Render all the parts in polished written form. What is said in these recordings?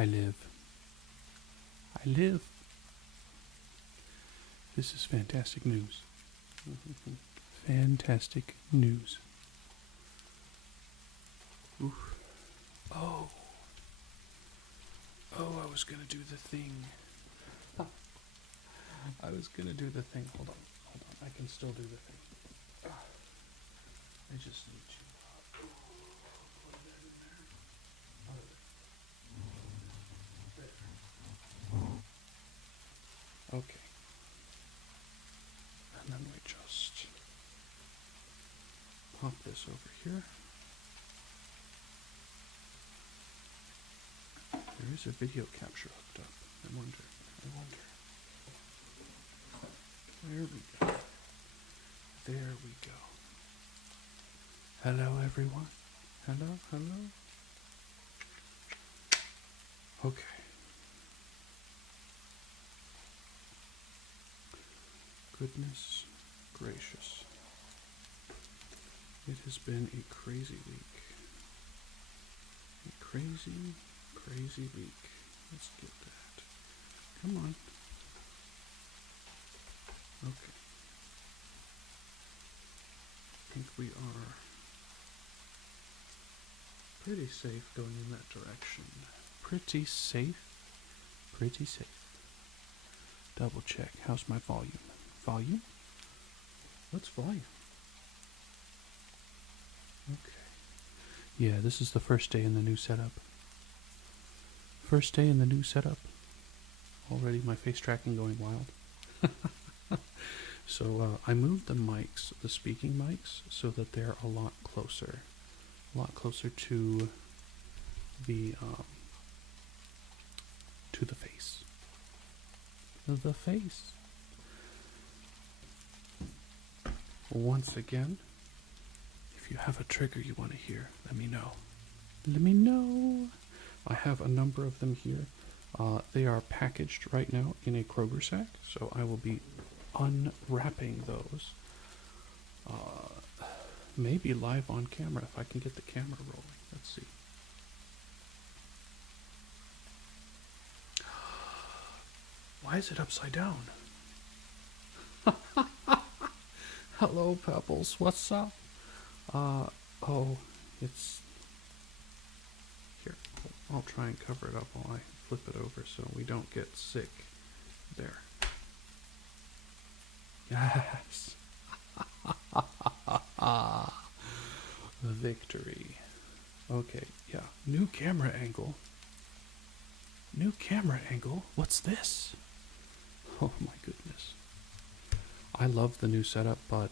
I live. I live. This is fantastic news. Fantastic news. Oof. Oh. Oh, I was gonna do the thing. I was gonna do the thing. Hold on. Hold on. I can still do the thing. I just need to put that in there. There. Okay. And then we just pop this over here. There is a video capture hooked up. I wonder. There we go. There we go. Hello, everyone. Hello. Okay. Goodness gracious. It has been a crazy week. A crazy week. Let's get that. Come on. Okay. I think we are pretty safe going in that direction. Pretty safe. Double check. How's my volume? Volume? What's volume? Okay. Yeah, this is the first day in the new setup. First day in the new setup. Already my face tracking going wild. So I moved the mics, the speaking mics, so that they're a lot closer to the face. The face. Once again, if you have a trigger you want to hear, let me know. Let me know. I have a number of them here. They are packaged right now in a Kroger sack, so I will be unwrapping those. Maybe live on camera if I can get the camera rolling. Let's see. Why is it upside down? Hello, Pebbles. What's up? Oh, it's... Here, I'll try and cover it up while I flip it over so we don't get sick. There. Yes. Victory. Okay, yeah. New camera angle. What's this? Oh my goodness. I love the new setup, but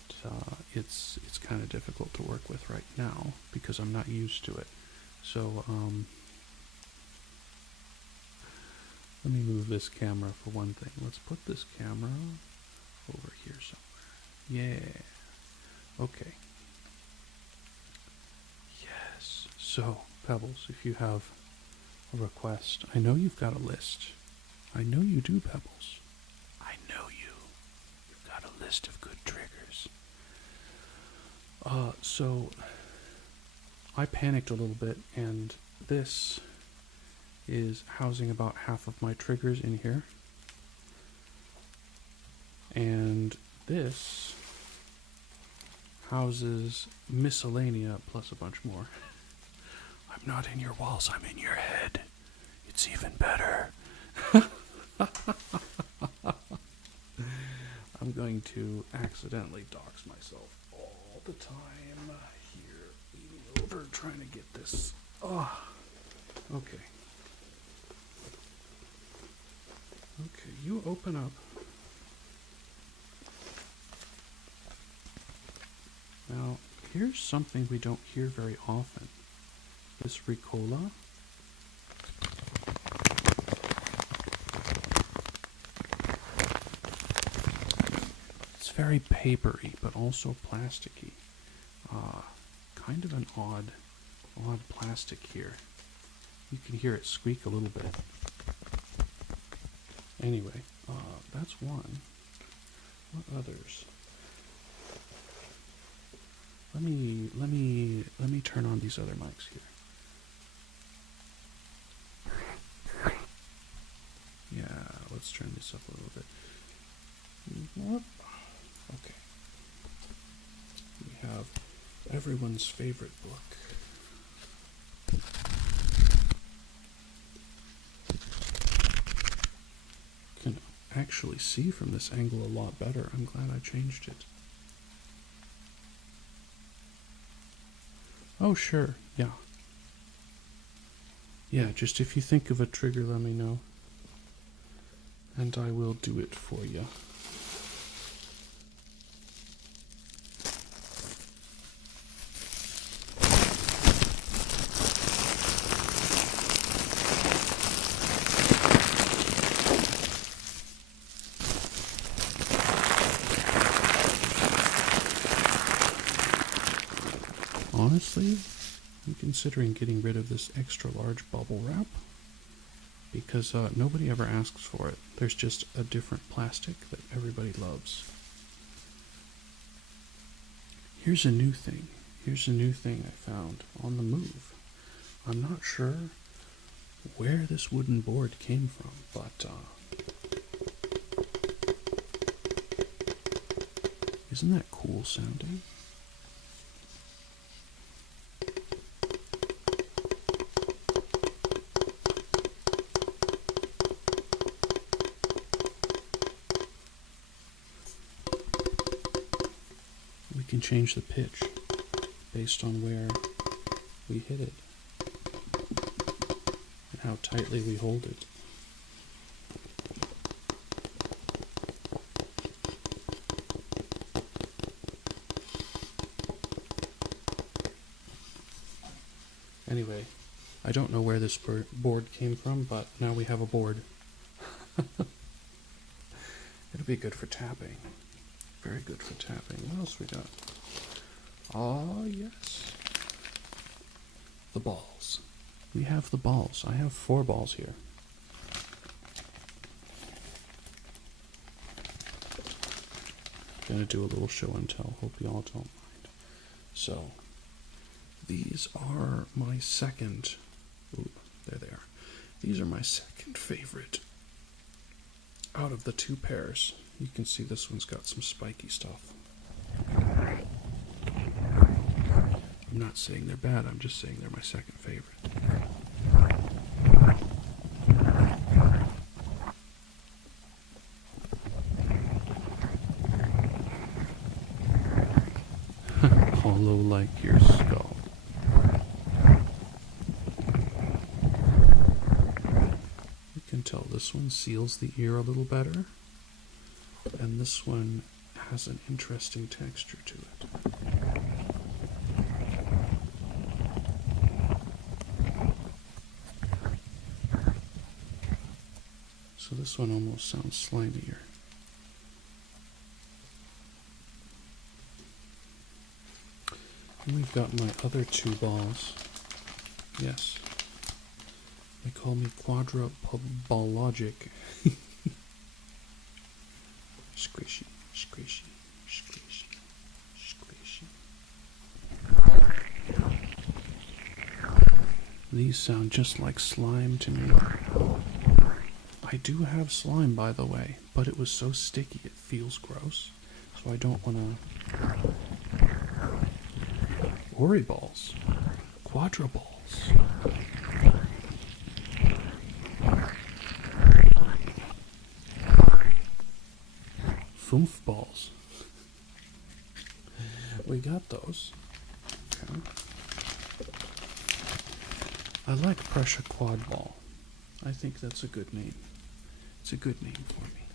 it's kind of difficult to work with right now because I'm not used to it. So let me move this camera for one thing. Let's put this camera over here somewhere. Yeah. Okay. Yes. So, Pebbles, if you have a request, I know you've got a list. I know you do, Pebbles. I know you. You've got a list of good triggers. So I panicked a little bit, and this is housing about half of my triggers in here. And this houses miscellanea plus a bunch more. I'm not in your walls, I'm in your head. It's even better. I'm going to accidentally dox myself all the time here, leaning over, trying to get this. Oh, okay. Okay, you open up. Now, here's something we don't hear very often. This Ricola. It's very papery, but also plasticky. Kind of an odd plastic here. You can hear it squeak a little bit. Anyway, that's one. What others? Let me turn on these other mics here. let's turn this up a little bit. Yep. Okay. We have everyone's favorite book. Can actually see from this angle a lot better. I'm glad I changed it. Oh, sure. Yeah. Yeah, just if you think of a trigger, let me know. And I will do it for you. Honestly, I'm considering getting rid of this extra large bubble wrap because nobody ever asks for it. There's just a different plastic that everybody loves. Here's a new thing. Here's a new thing I found on the move. I'm not sure where this wooden board came from, but isn't that cool sounding? We can change the pitch based on where we hit it and how tightly we hold it. Anyway, I don't know where this board came from, but now we have a board. It'll be good for tapping. Very good for tapping. What else we got? Ah, yes. The balls. We have the balls. I have 4 balls here. Gonna do a little show and tell. Hope you all don't mind. So, these are my second. Ooh, there they are. These are my second favorite out of the 2 pairs. You can see this one's got some spiky stuff. I'm not saying they're bad, I'm just saying they're my second favorite. Hollow like your skull. You can tell this one seals the ear a little better. And this one has an interesting texture to it. So this one almost sounds slimier. And we've got my other 2 balls. Yes. They call me Quadra-Ballogic. Squishy, squishy, squishy, squishy. These sound just like slime to me. I do have slime, by the way, but it was so sticky it feels gross, so I don't want to. Ori balls. Quadra balls. Foof balls. We got those. Okay. I like Pressure Quad Ball. I think that's a good name. It's a good name for me.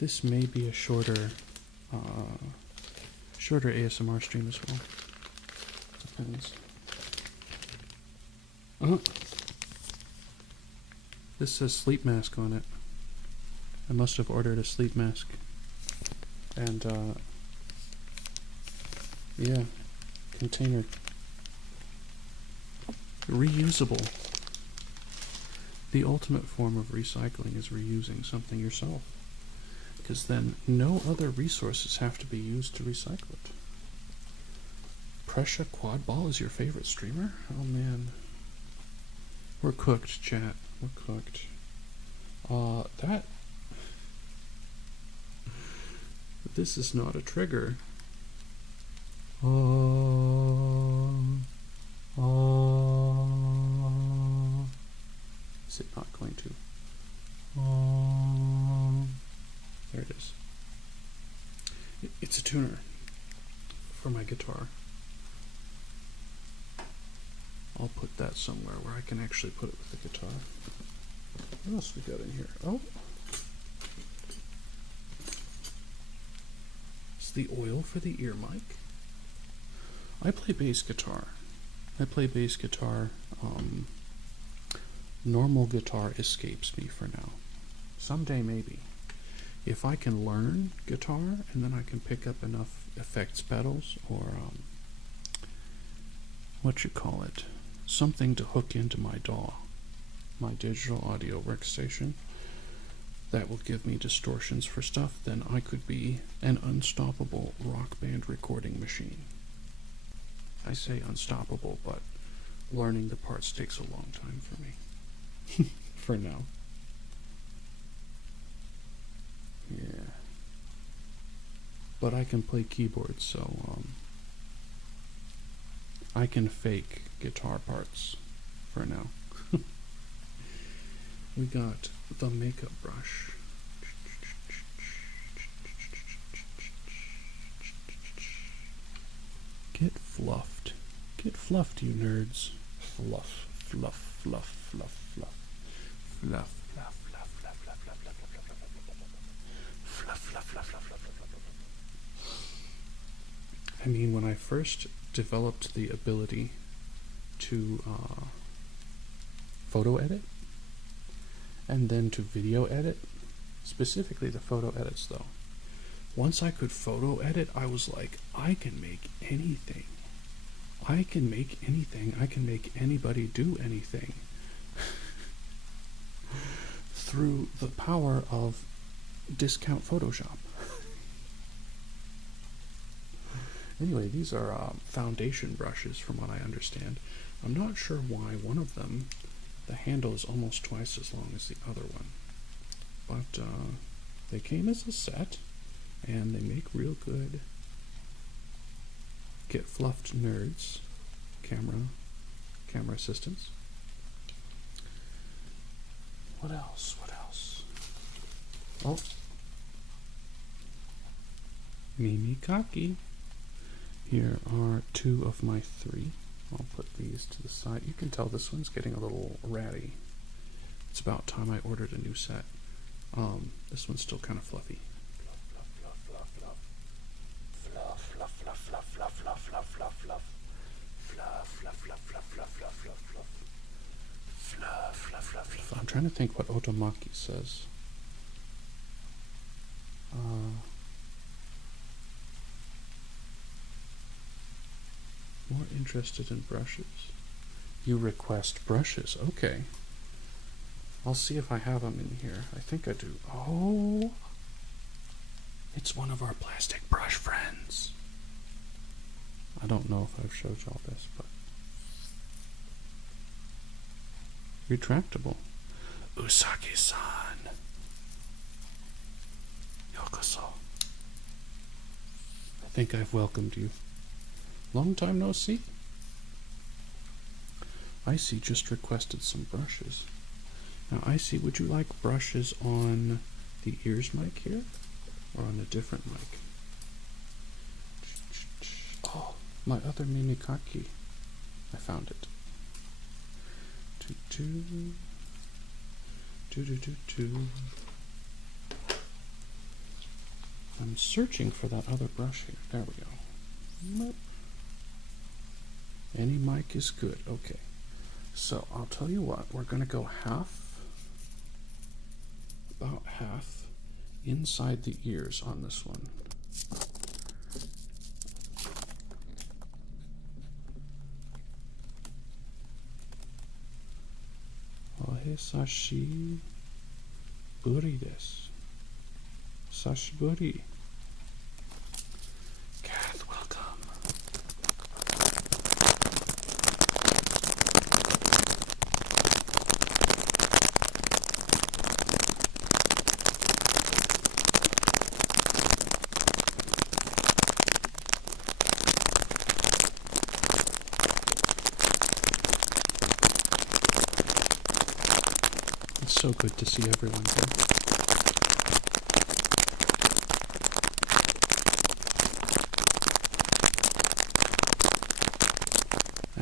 This may be a shorter ASMR stream as well. Depends. This says sleep mask on it. I must have ordered a sleep mask. And, yeah, container. Reusable. The ultimate form of recycling is reusing something yourself. Because then no other resources have to be used to recycle it. Pressure Quad Ball is your favorite streamer? Oh man. We're cooked, chat. We're cooked. That... This is not a trigger. Is it not going to? There it is. It's a tuner for my guitar. I'll put that somewhere where I can actually put it with the guitar. What else we got in here? Oh, it's the oil for the ear mic. I play bass guitar. Normal guitar escapes me for now. Someday maybe. If I can learn guitar and then I can pick up enough effects pedals or something to hook into my DAW, my digital audio workstation, that will give me distortions for stuff, then I could be an unstoppable rock band recording machine. I say unstoppable, but learning the parts takes a long time for me. For now. Yeah. But I can play keyboards, so I can fake guitar parts for now. We got the makeup brush. Get fluffed. Get fluffed, you nerds. Fluff, fluff, fluff, fluff, fluff. Fluff, fluff, fluff, fluff, fluff, fluff, fluff, fluff, fluff, fluff, fluff, fluff, fluff, fluff. I mean, when I first developed the ability to photo edit and then to video edit, specifically the photo edits though, once I could photo edit, I was like, I can make anything. I can make anything. I can make anybody do anything. Through the power of discount Photoshop. Anyway, these are foundation brushes from what I understand. I'm not sure why one of them, the handle is almost twice as long as the other one. But they came as a set, and they make real good Get Fluffed Nerds camera assistants. What else? Oh, Mimi Kaki. Here are 2 of my 3. I'll put these to the side. You can tell this one's getting a little ratty. It's about time I ordered a new set. This one's still kind of fluffy. I'm trying to think what Otomaki says. More interested in brushes. You request brushes. Okay. I'll see if I have them in here. I think I do. Oh, it's one of our plastic brush friends. I don't know if I've showed y'all this, but retractable. Usagi-san. Yokoso. I think I've welcomed you. Long time no see. Icy just requested some brushes. Now, Icy, would you like brushes on the ears mic here? Or on a different mic? Oh, my other Mimikaki. I found it. I'm searching for that other brush here. There we go. Nope. Any mic is good. Okay. So I'll tell you what, we're going to go about half inside the ears on this one. Ohe sashi buri desu. Sashiburi. Kath, welcome. It's so good to see everyone here.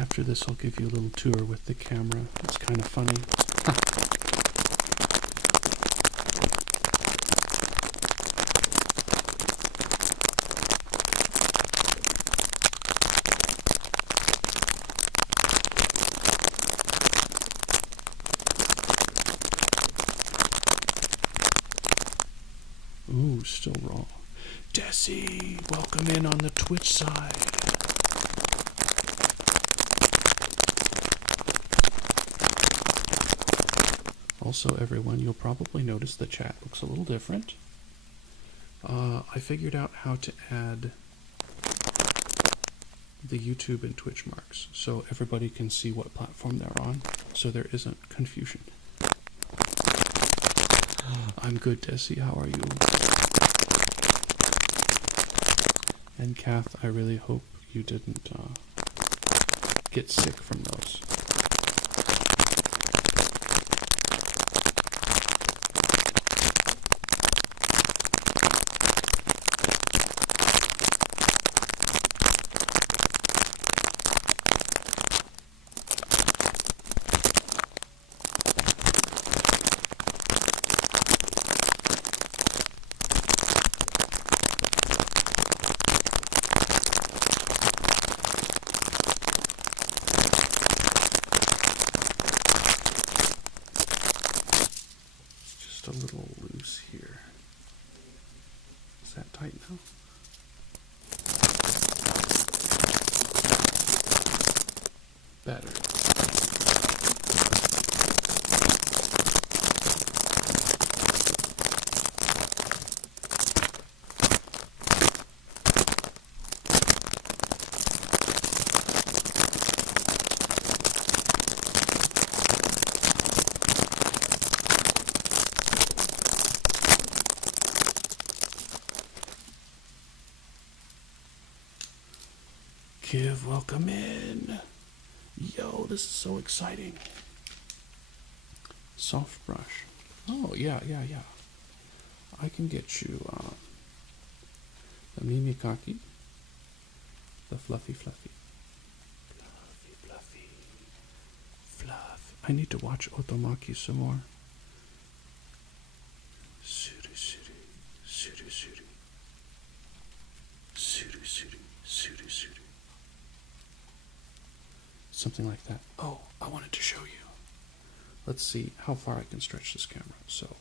After this, I'll give you a little tour with the camera. It's kind of funny. Ooh, still raw. Desi, welcome in on the Twitch side. Also, everyone, you'll probably notice the chat looks a little different. I figured out how to add the YouTube and Twitch marks so everybody can see what platform they're on, so there isn't confusion. I'm good, Desi. How are you? And Kath, I really hope you didn't get sick from those. A little loose here. Is that tight now? Better. Kiv, welcome in. Yo, this is so exciting. Soft brush. Oh, yeah. I can get you the Mimikaki. The fluffy. Fluffy. I need to watch Otomaki some more. Suru. Something like that. Oh, I wanted to show you. Let's see how far I can stretch this camera. So,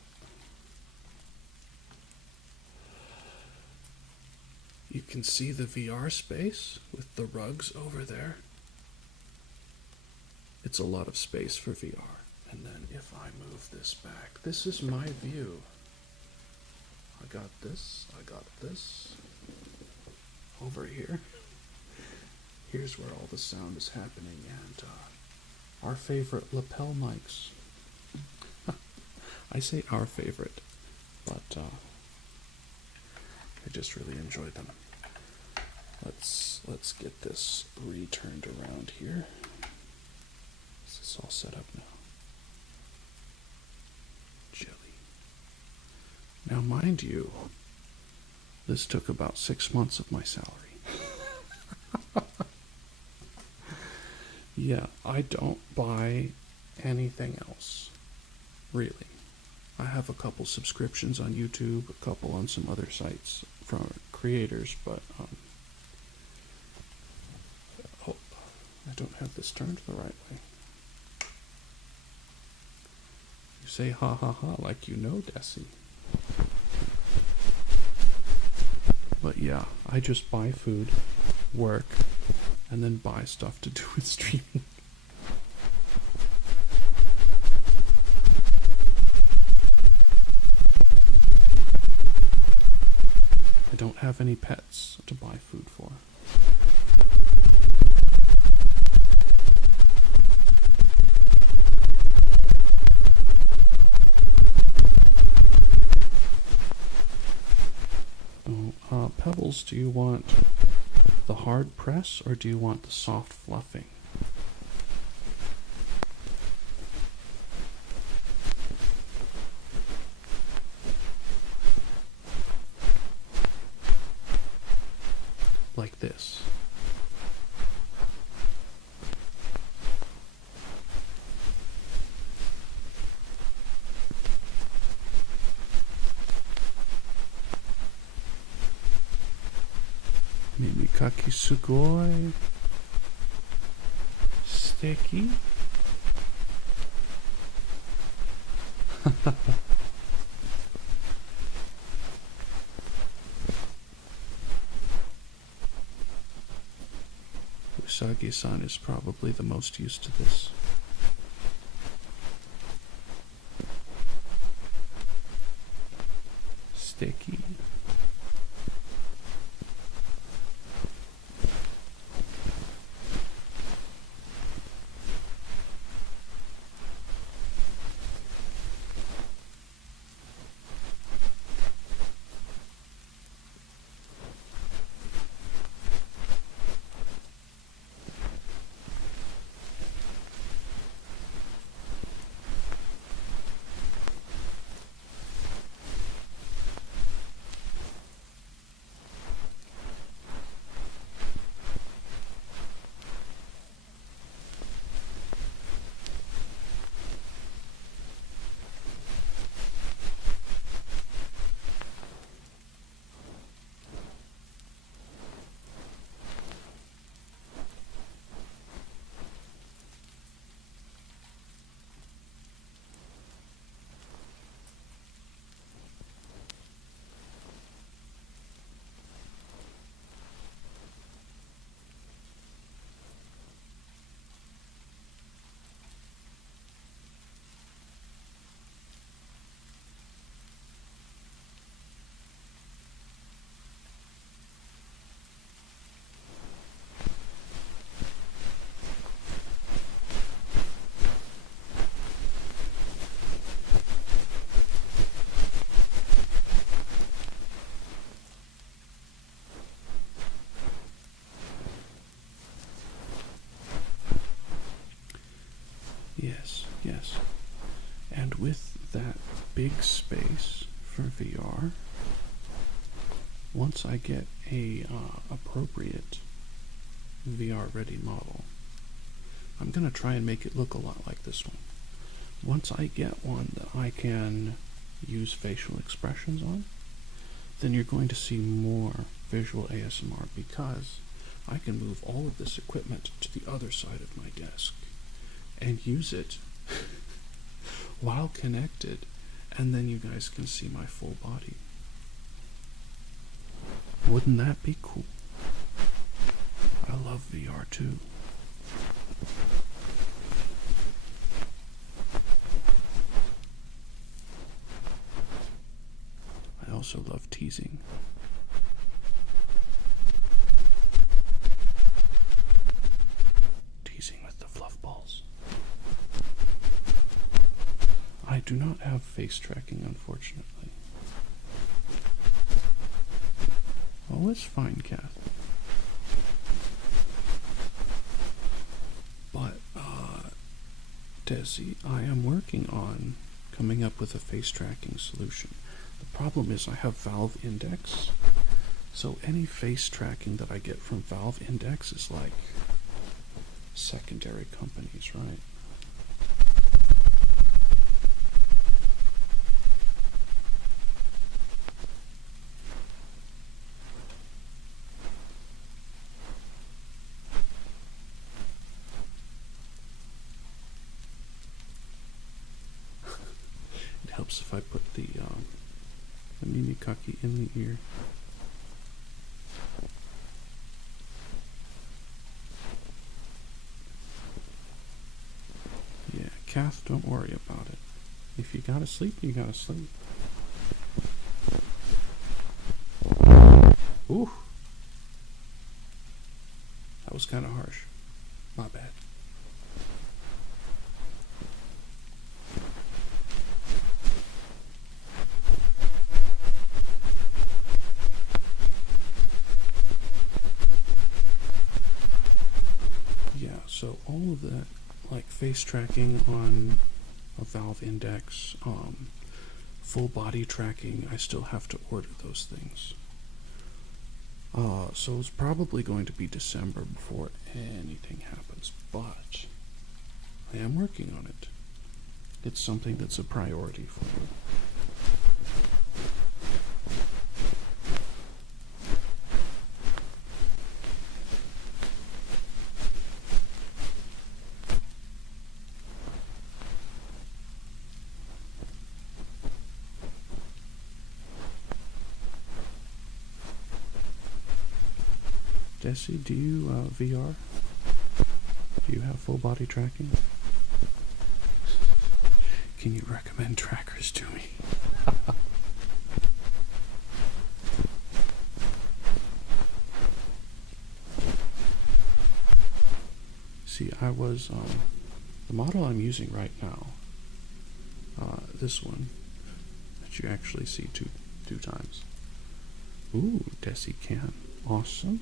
you can see the VR space with the rugs over there. It's a lot of space for VR. And then if I move this back, this is my view. I got this over here. Here's where all the sound is happening, and our favorite lapel mics. I say our favorite, but I just really enjoy them. Let's get this returned around here. This is all set up now. Jelly. Now, mind you, this took about 6 months of my salary. Yeah, I don't buy anything else, really. I have a couple subscriptions on YouTube, a couple on some other sites from creators, but oh, I don't have this turned the right way. You say ha ha ha like you know, Desi. But yeah, I just buy food, work, and then buy stuff to do with streaming. I don't have any pets to buy food for. Pebbles, do you want the hard press or do you want the soft fluffing? like this. Mimikaki sugoi. Sticky. Usagi-san is probably the most used to this. Sticky. Yes, yes. And with that big space for VR, once I get a appropriate VR ready model, I'm going to try and make it look a lot like this one. Once I get one that I can use facial expressions on, then you're going to see more visual ASMR because I can move all of this equipment to the other side of my desk and use it while connected, and then you guys can see my full body. Wouldn't that be cool? I love VR too. I also love teasing. Teasing with the fluff balls. I do not have face tracking, unfortunately. Oh, it's fine, Kath. But, Desi, I am working on coming up with a face tracking solution. The problem is I have Valve Index, so any face tracking that I get from Valve Index is like secondary companies, right? It helps if I put the Mimikaki in the ear. Yeah, Kath, don't worry about it. If you gotta sleep, you gotta sleep. Ooh. That was kind of harsh. My bad. So all of that, like face tracking on a Valve Index, full body tracking, I still have to order those things. So it's probably going to be December before anything happens, but I am working on it. It's something that's a priority for me. Desi, do you VR? Do you have full body tracking? Can you recommend trackers to me? See, I was, the model I'm using right now, this one, that you actually see two times. Ooh, Desi can. Awesome.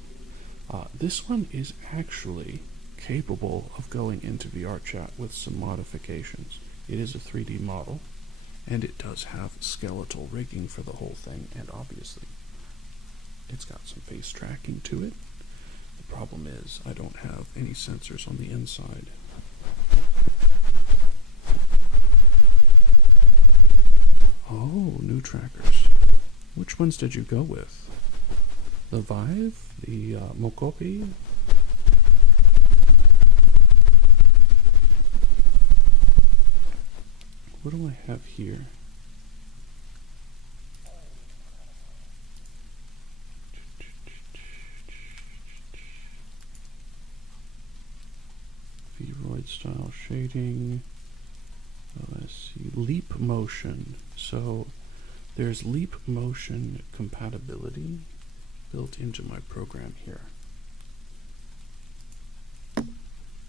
This one is actually capable of going into VRChat with some modifications. It is a 3D model, and it does have skeletal rigging for the whole thing, and obviously it's got some face tracking to it. The problem is I don't have any sensors on the inside. Oh, new trackers. Which ones did you go with? The Vive? The Mokopi? What do I have here? Vroid style shading. Let's see. Leap motion. So there's leap motion compatibility built into my program here.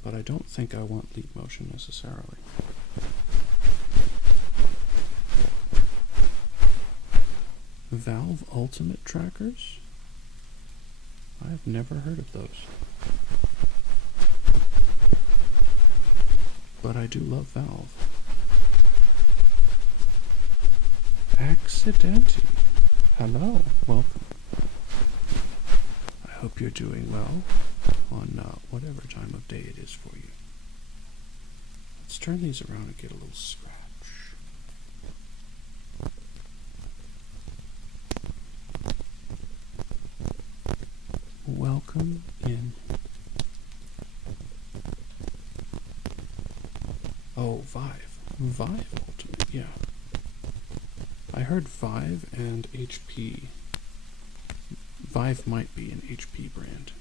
But I don't think I want leap motion necessarily. Valve Ultimate trackers? I have never heard of those. But I do love Valve. Accidenti. Hello, welcome. I hope you're doing well on whatever time of day it is for you. Let's turn these around and get a little scratch. Welcome in. Oh, Vive. Vive Ultimate, yeah. I heard Vive and HP. Vive might be an HP brand.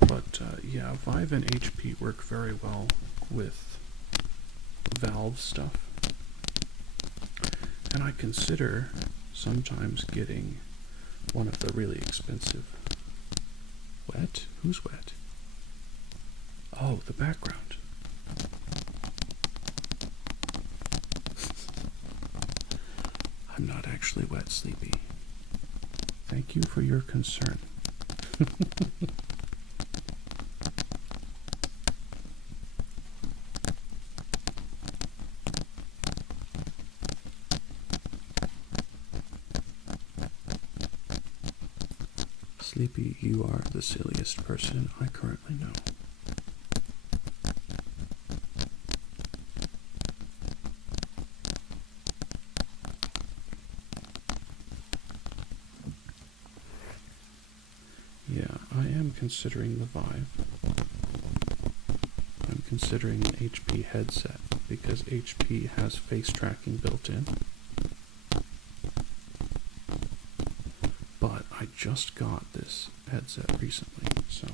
But yeah, Vive and HP work very well with Valve stuff. And I consider sometimes getting one of the really expensive. Wet? Who's wet? Oh, the background. I'm not actually wet, Sleepy. Thank you for your concern. Sleepy, you are the silliest person I currently know. Yeah, I am considering the Vive. I'm considering an HP headset because HP has face tracking built in. But I just got this headset recently, so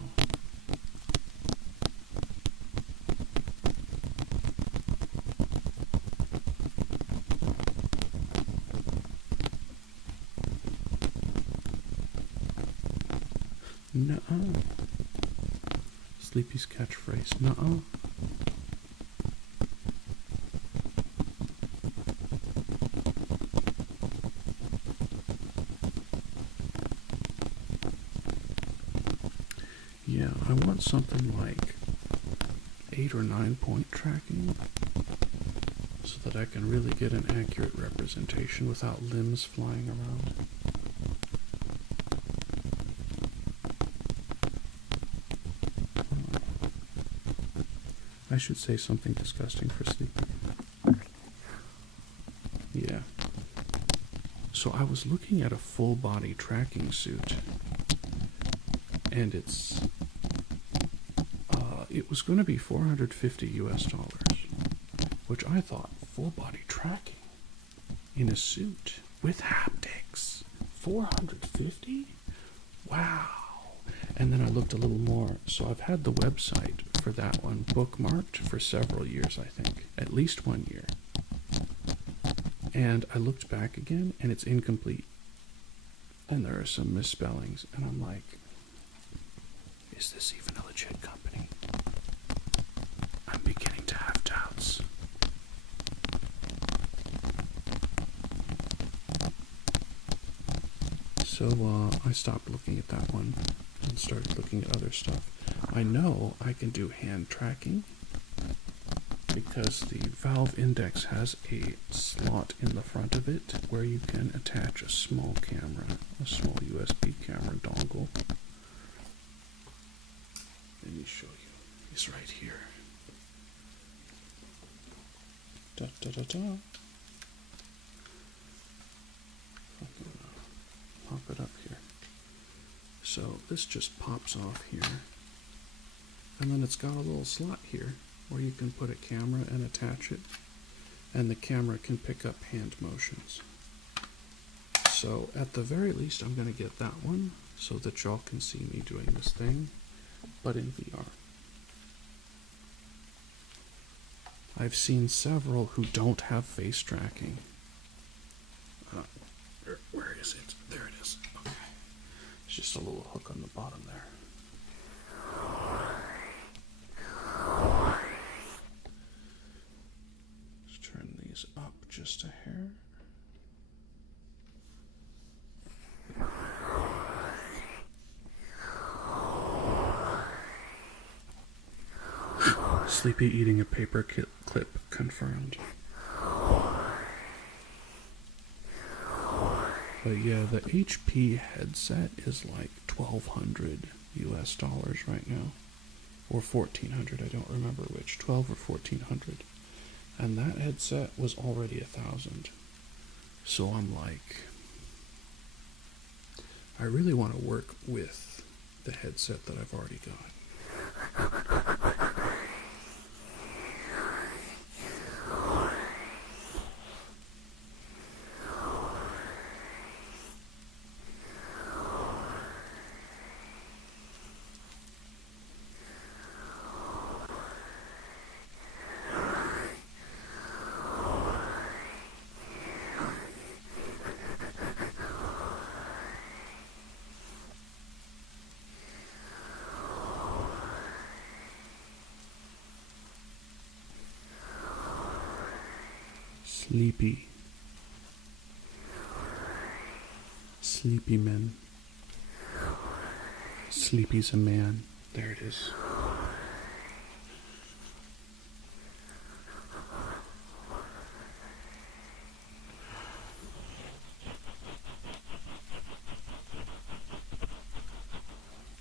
nuh-uh. Sleepy's catchphrase, nuh-uh. Yeah, I want something like 8 or 9 point tracking. so that I can really get an accurate representation without limbs flying around. I should say something disgusting for Sleepy. Yeah. So I was looking at a full body tracking suit, and it was going to be $450 US, which I thought, full body tracking in a suit with haptics, 450? Wow. And then I looked a little more. So I've had the website for that one bookmarked for several years, I think, at least 1 year. And I looked back again, and it's incomplete. And there are some misspellings, and I'm like, is this even a legit company? I'm beginning to have doubts. So I stopped looking at that one and started looking at other stuff. I know I can do hand tracking because the Valve Index has a slot in the front of it where you can attach a small camera, a small USB camera dongle. Let me show you. He's right here. Da da da da. I'm gonna pop it up here. So this just pops off here. And then it's got a little slot here where you can put a camera and attach it. And the camera can pick up hand motions. So at the very least, I'm going to get that one so that y'all can see me doing this thing, but in VR. I've seen several who don't have face tracking. Where is it? There it is. Okay. It's just a little hook on the bottom there. Let's turn these up just a hair. Sleepy eating a paper clip confirmed. But yeah, the HP headset is like $1,200 US right now, or $1,400. I don't remember which, 12 or 1,400. And that headset was already $1,000. So I'm like, I really want to work with the headset that I've already got. Sleepy. Sleepy men. Sleepy's a man. There it is.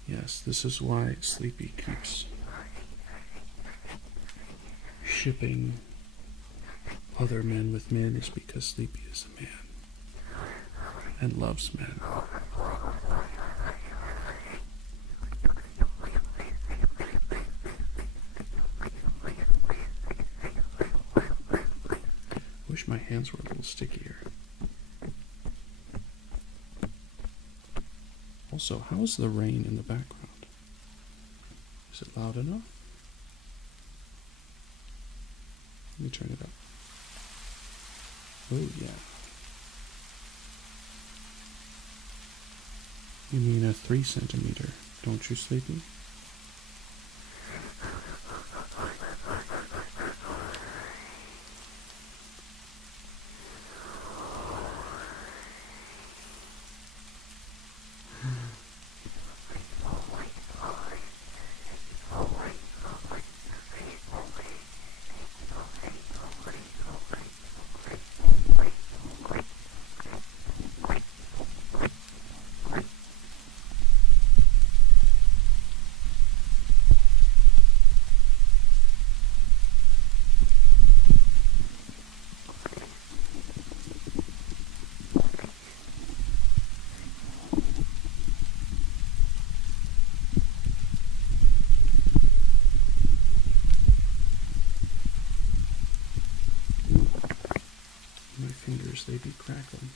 Yes, this is why Sleepy keeps shipping other men with men, is because Sleepy is a man and loves men. Wish my hands were a little stickier. Also, how's the rain in the background? Is it loud enough? Let me turn it up. Oh, yeah. You mean a 3 centimeter, don't you, Sleepy? baby crackling.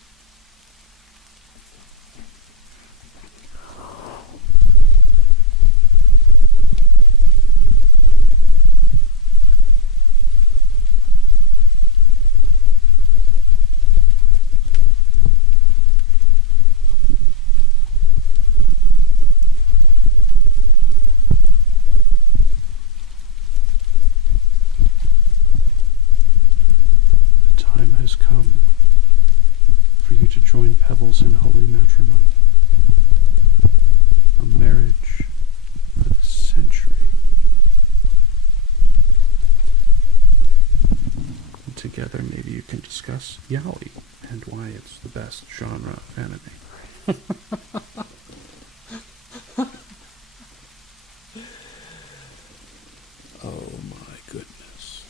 The time has come for you to join Pebbles in holy matrimony. A marriage for the century. And together maybe you can discuss yaoi and why it's the best genre of anime. Oh my goodness.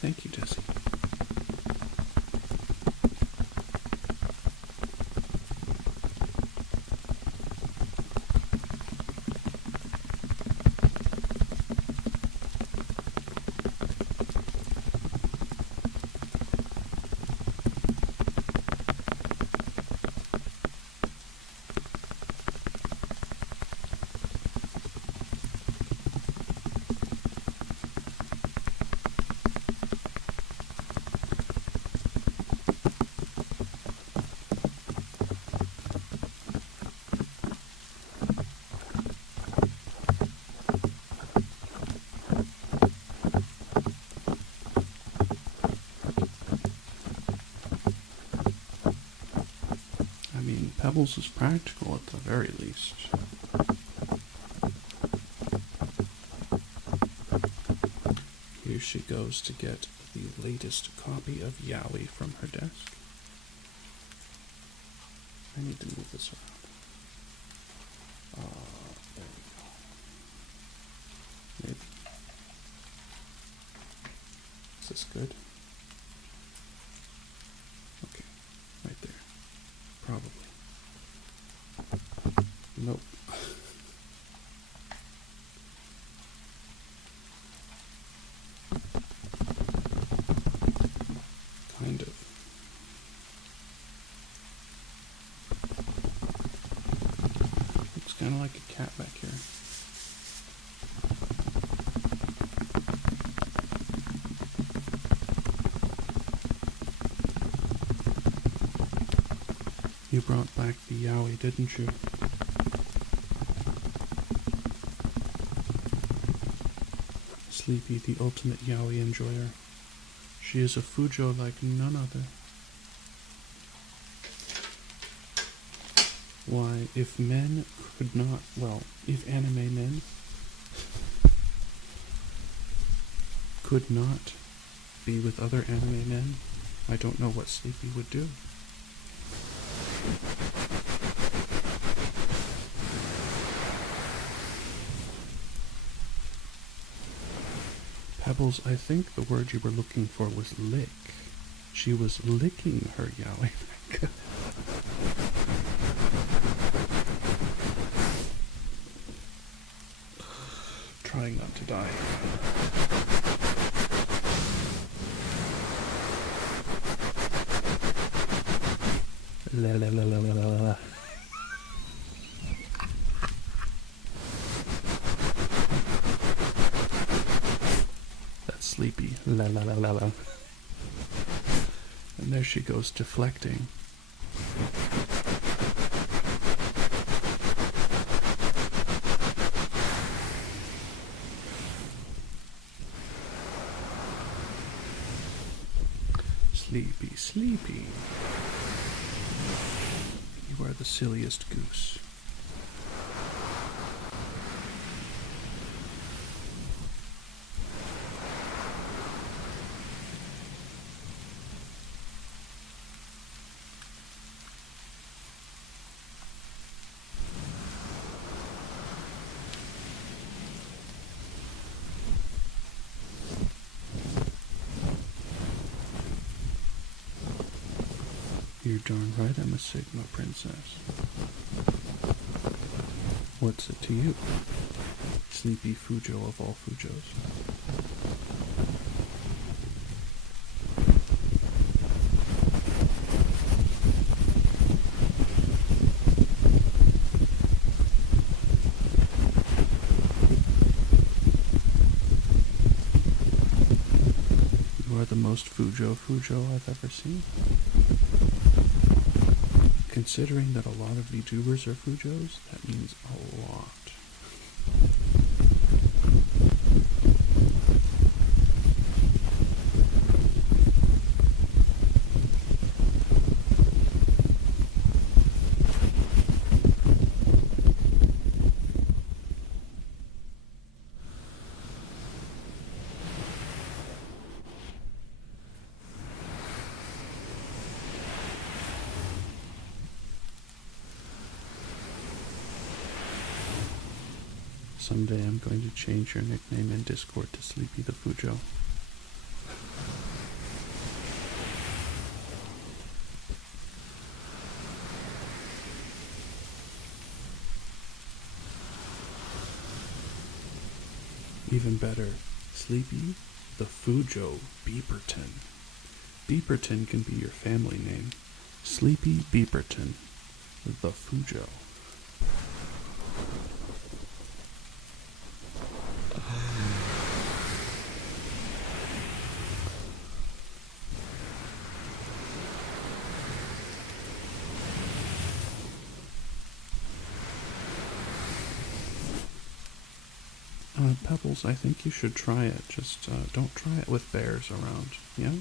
Thank you, Jesse. I mean, Pebbles is practical at the very least. Here she goes to get the latest copy of Yaoi from her desk. I need to move this around. There we go. Maybe. Is this good? Okay, right there. Probably. Nope. Kind of. Looks kind of like a cat back here. You brought back the yaoi, didn't you? Sleepy, the ultimate yaoi enjoyer. She is a Fujo like none other. Why, if men could not, well, if anime men could not be with other anime men, I don't know what Sleepy would do. Pebbles, I think the word you were looking for was lick. She was licking her yaoi. Trying not to die. La la la la la la la. That's Sleepy. La la la la la. And there she goes deflecting. Sleepy, Sleepy. You are the silliest goose. You're darn right I'm a Sigma princess. What's it to you? Sleepy Fujo of all Fujos. You are the most Fujo I've ever seen. Considering that a lot of VTubers are Fujos, that means a lot. Someday I'm going to change your nickname in Discord to Sleepy the Fujo. Even better, Sleepy the Fujo Beeperton. Beeperton can be your family name. Sleepy Beeperton the Fujo. Pebbles, I think you should try it. Just don't try it with bears around, yeah?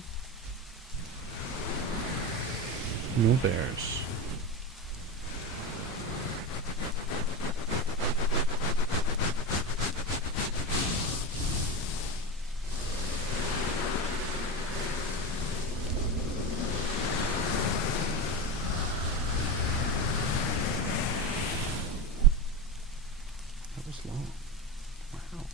No bears. That was long. Wow.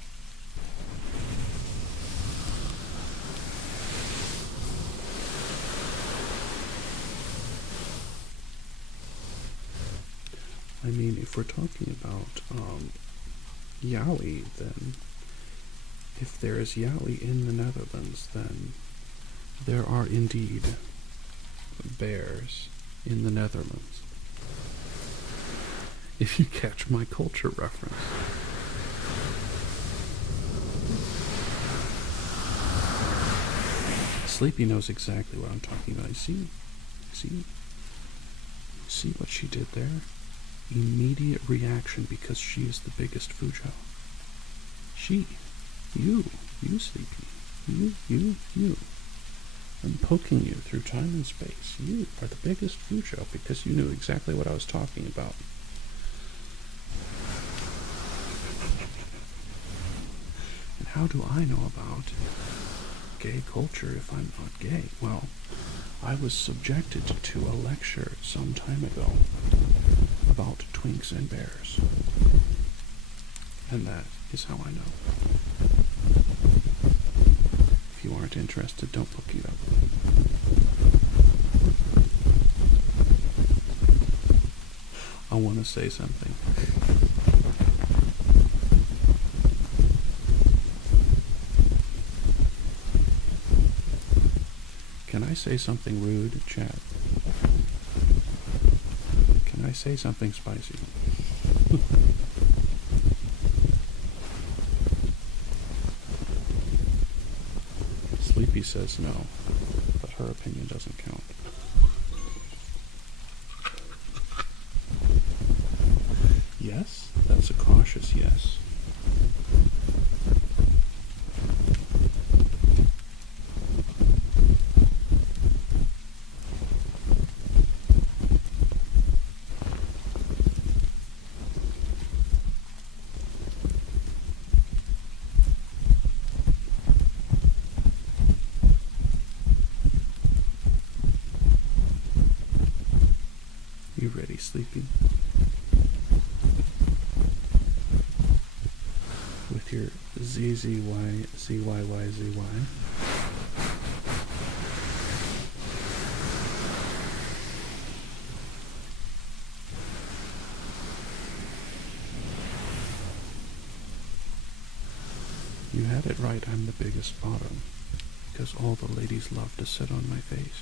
I mean, if we're talking about yaoi, then if there is yaoi in the Netherlands, then there are indeed bears in the Netherlands. If you catch my culture reference. Sleepy knows exactly what I'm talking about. See what she did there? Immediate reaction because she is the biggest Fujo. You Sleepy. You. I'm poking you through time and space. You are the biggest Fujo because you knew exactly what I was talking about. And how do I know about gay culture if I'm not gay? Well, I was subjected to a lecture some time ago about twinks and bears. And that is how I know. If you aren't interested, don't look it up. I want to say something. Can I say something rude, chat? Can I say something spicy? Sleepy says no, but her opinion doesn't count. Yes? That's a cautious yes. You ready, Sleepy? With your ZZY. had it right. I'm the biggest bottom. Because all the ladies love to sit on my face.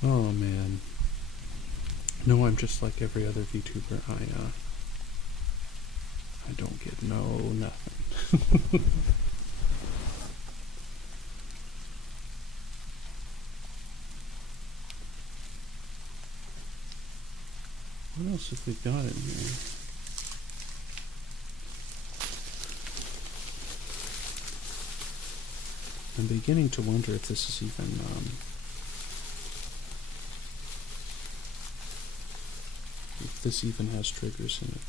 Oh man. No, I'm just like every other VTuber. I don't get nothing. What else have we got in here? I'm beginning to wonder if this is even if this even has triggers in it.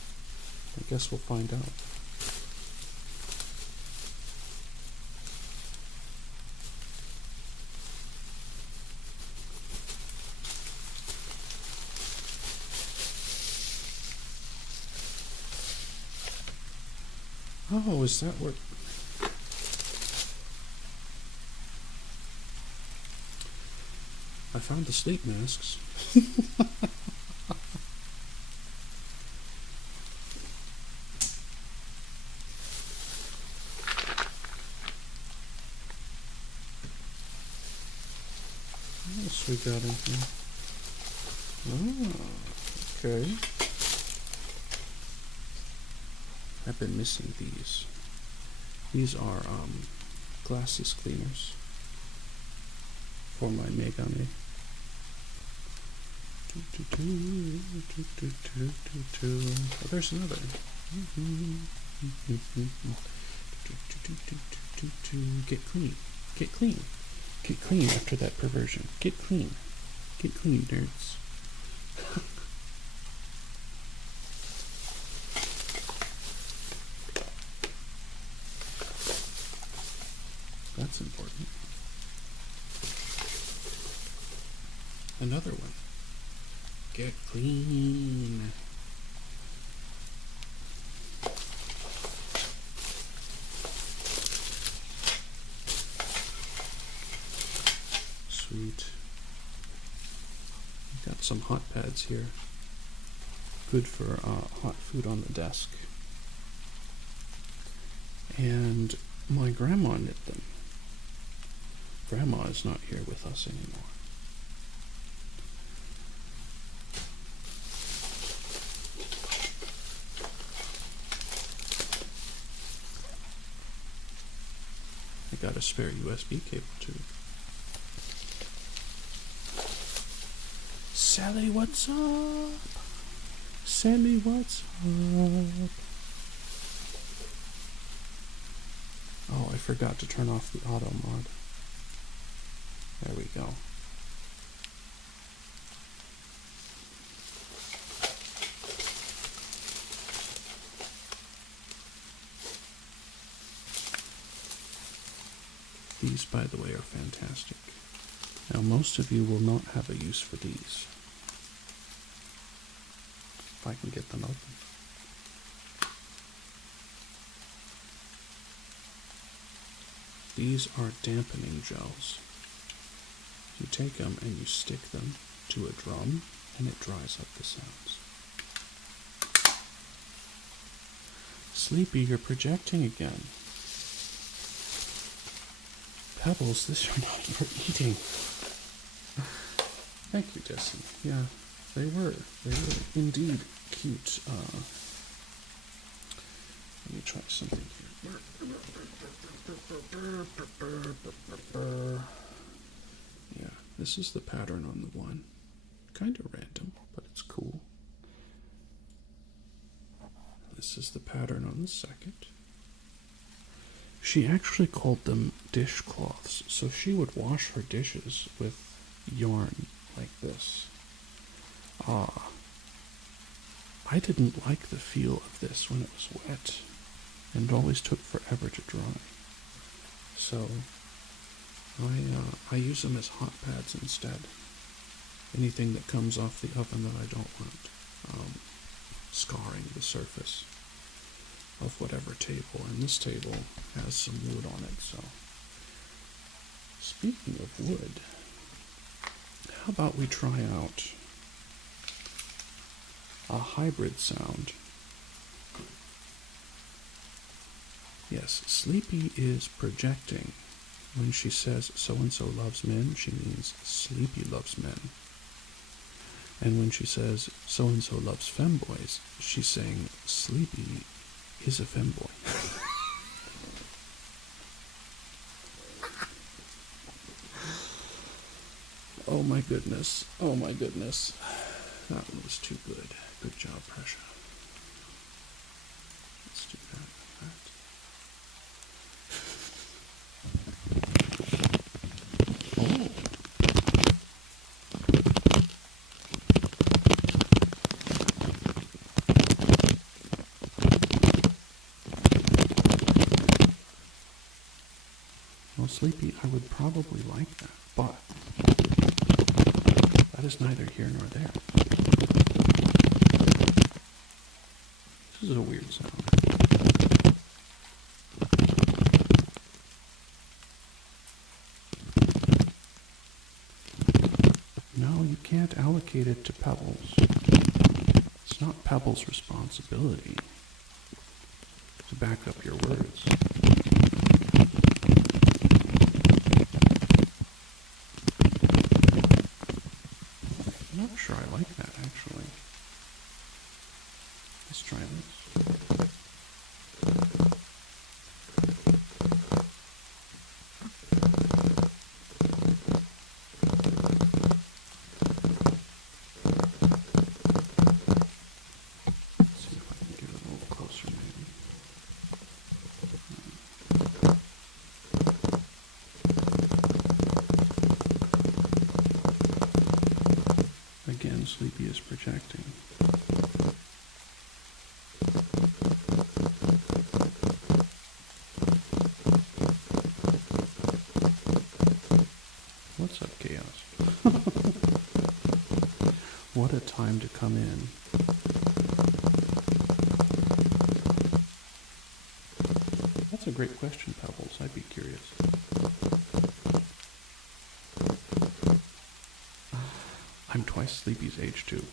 I guess we'll find out. Oh, is that what... I found the sleep masks. What else we got in here? Oh, okay. I've been missing these. These are glasses cleaners for my Megane. Oh, there's another. Get clean. Get clean. Get clean after that perversion. Get clean. Get clean, nerds. That's important. Another one. Get clean. Sweet. Got some hot pads here. Good for hot food on the desk. And my grandma knit them. Grandma is not here with us anymore. I got a spare USB cable too. Sally, what's up? Sally, what's up? Oh, I forgot to turn off the auto mod. There we go. These, by the way, are fantastic. Now, most of you will not have a use for these. If I can get them open. These are dampening gels. You take them and you stick them to a drum, and it dries up the sounds. Sleepy, you're projecting again. Pebbles, these are not for eating. Thank you, Destiny. Yeah, they were indeed cute. Let me try something here. Yeah, this is the pattern on the one. Kind of random, but it's cool. This is the pattern on the second. She actually called them dishcloths, so she would wash her dishes with yarn like this. I didn't like the feel of this when it was wet, and it always took forever to dry. So I use them as hot pads instead. Anything that comes off the oven that I don't want scarring the surface of whatever table. And this table has some wood on it, so. Speaking of wood, how about we try out a hybrid sound? Yes, Sleepy is projecting. When she says so-and-so loves men, she means Sleepy loves men. And when she says so-and-so loves femboys, she's saying Sleepy is a femboy. Oh my goodness. Oh my goodness. That one was too good. Good job, Pressure. Let's do that. Oh. Well, Sleepy, I would probably like that, but that is neither here nor there. This is a weird sound. No, you can't allocate it to Pebbles. It's not Pebbles' responsibility to back up your words. I'm not sure I like that, actually. Let's try this. Let's see if I can get it a little closer, maybe. Again, Sleepy is projecting. What's up, Chaos? What a time to come in. That's a great question, Pebbles. I'd be curious. I'm twice Sleepy's age, too.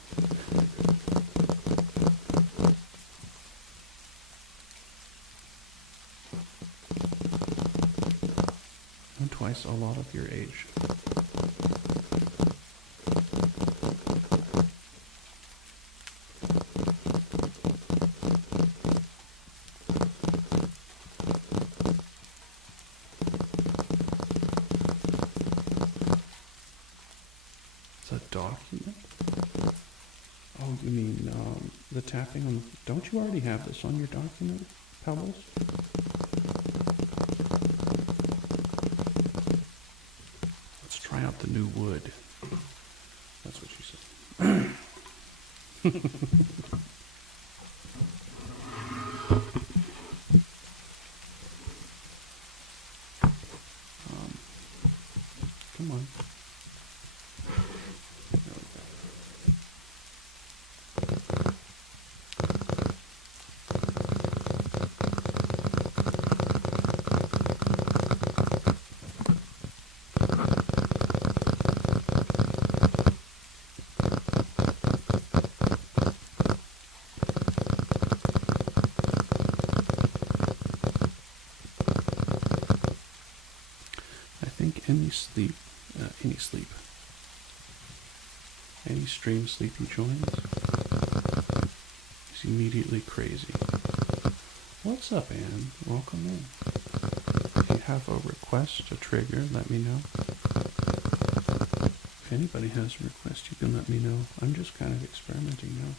I'm twice a lot of your age. It's a document? Oh, you mean the tapping on the... Don't you already have this on your document, Pebbles? Let's try out the new wood. That's what she said. Come on. There we go. I think any stream Sleepy joins is immediately crazy. What's up, Anne? Welcome in. If you have a request, a trigger, let me know. If anybody has a request, you can let me know. I'm just kind of experimenting now.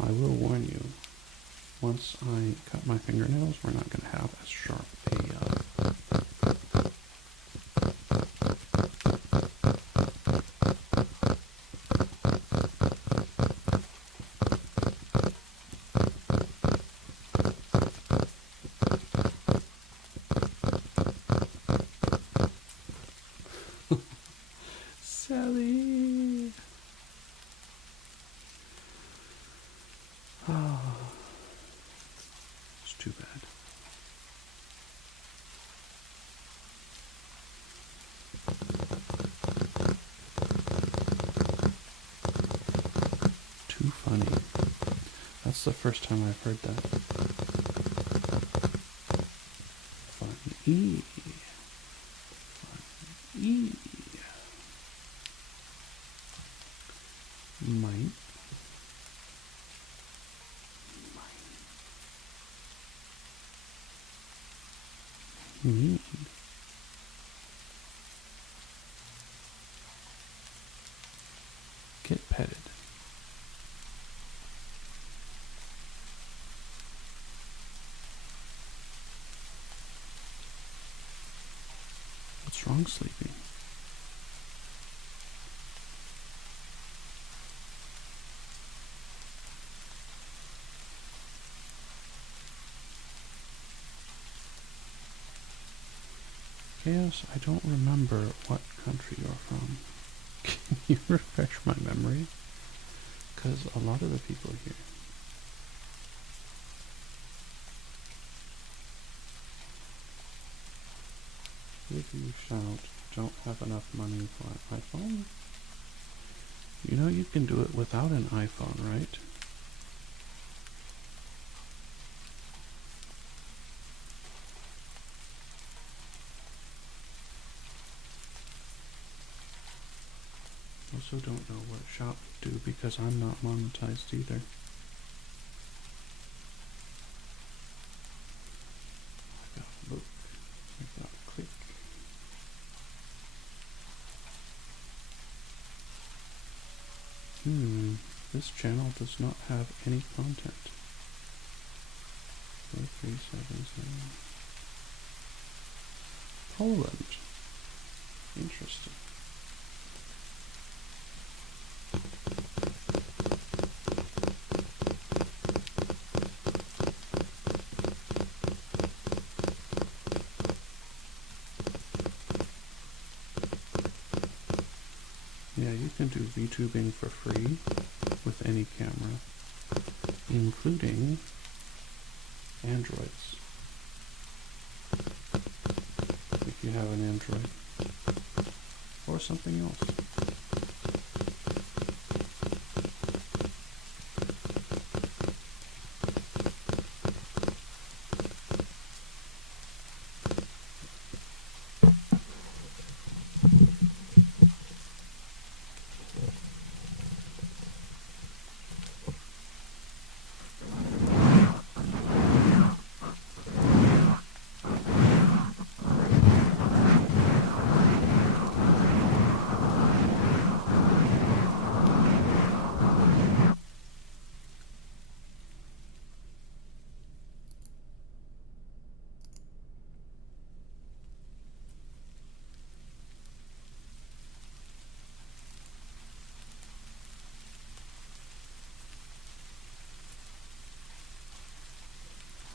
I will warn you, once I cut my fingernails, we're not going to have as sharp a Sally. Ah, it's too bad. Too funny. That's the first time I've heard that. Funny. Funny. Mine. Mean. Get petted. What's wrong, Sleepy? Chaos, I don't remember what country you're from. Can you refresh my memory? Because a lot of the people here. If you shout, don't have enough money for an iPhone? You know you can do it without an iPhone, right? Also don't know what shop do because I'm not monetized either. I gotta look. I gotta click. This channel does not have any content. 4377. Poland. Interesting. Yeah, you can do VTubing for free with any camera, including Androids. If you have an Android or something else.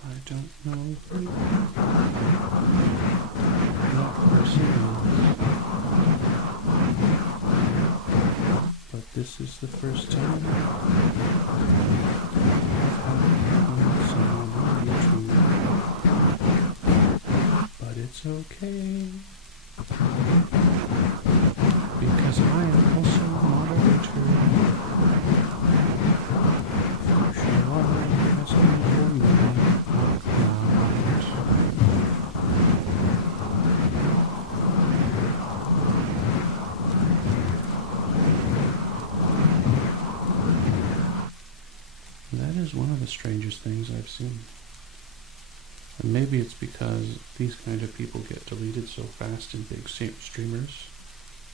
I don't know who, not personally, but this is the first time I've had someone on YouTube, but it's okay, because I am also a moderator. Shall I ask you for me? That is one of the strangest things I've seen. And maybe it's because these kind of people get deleted so fast in big streamers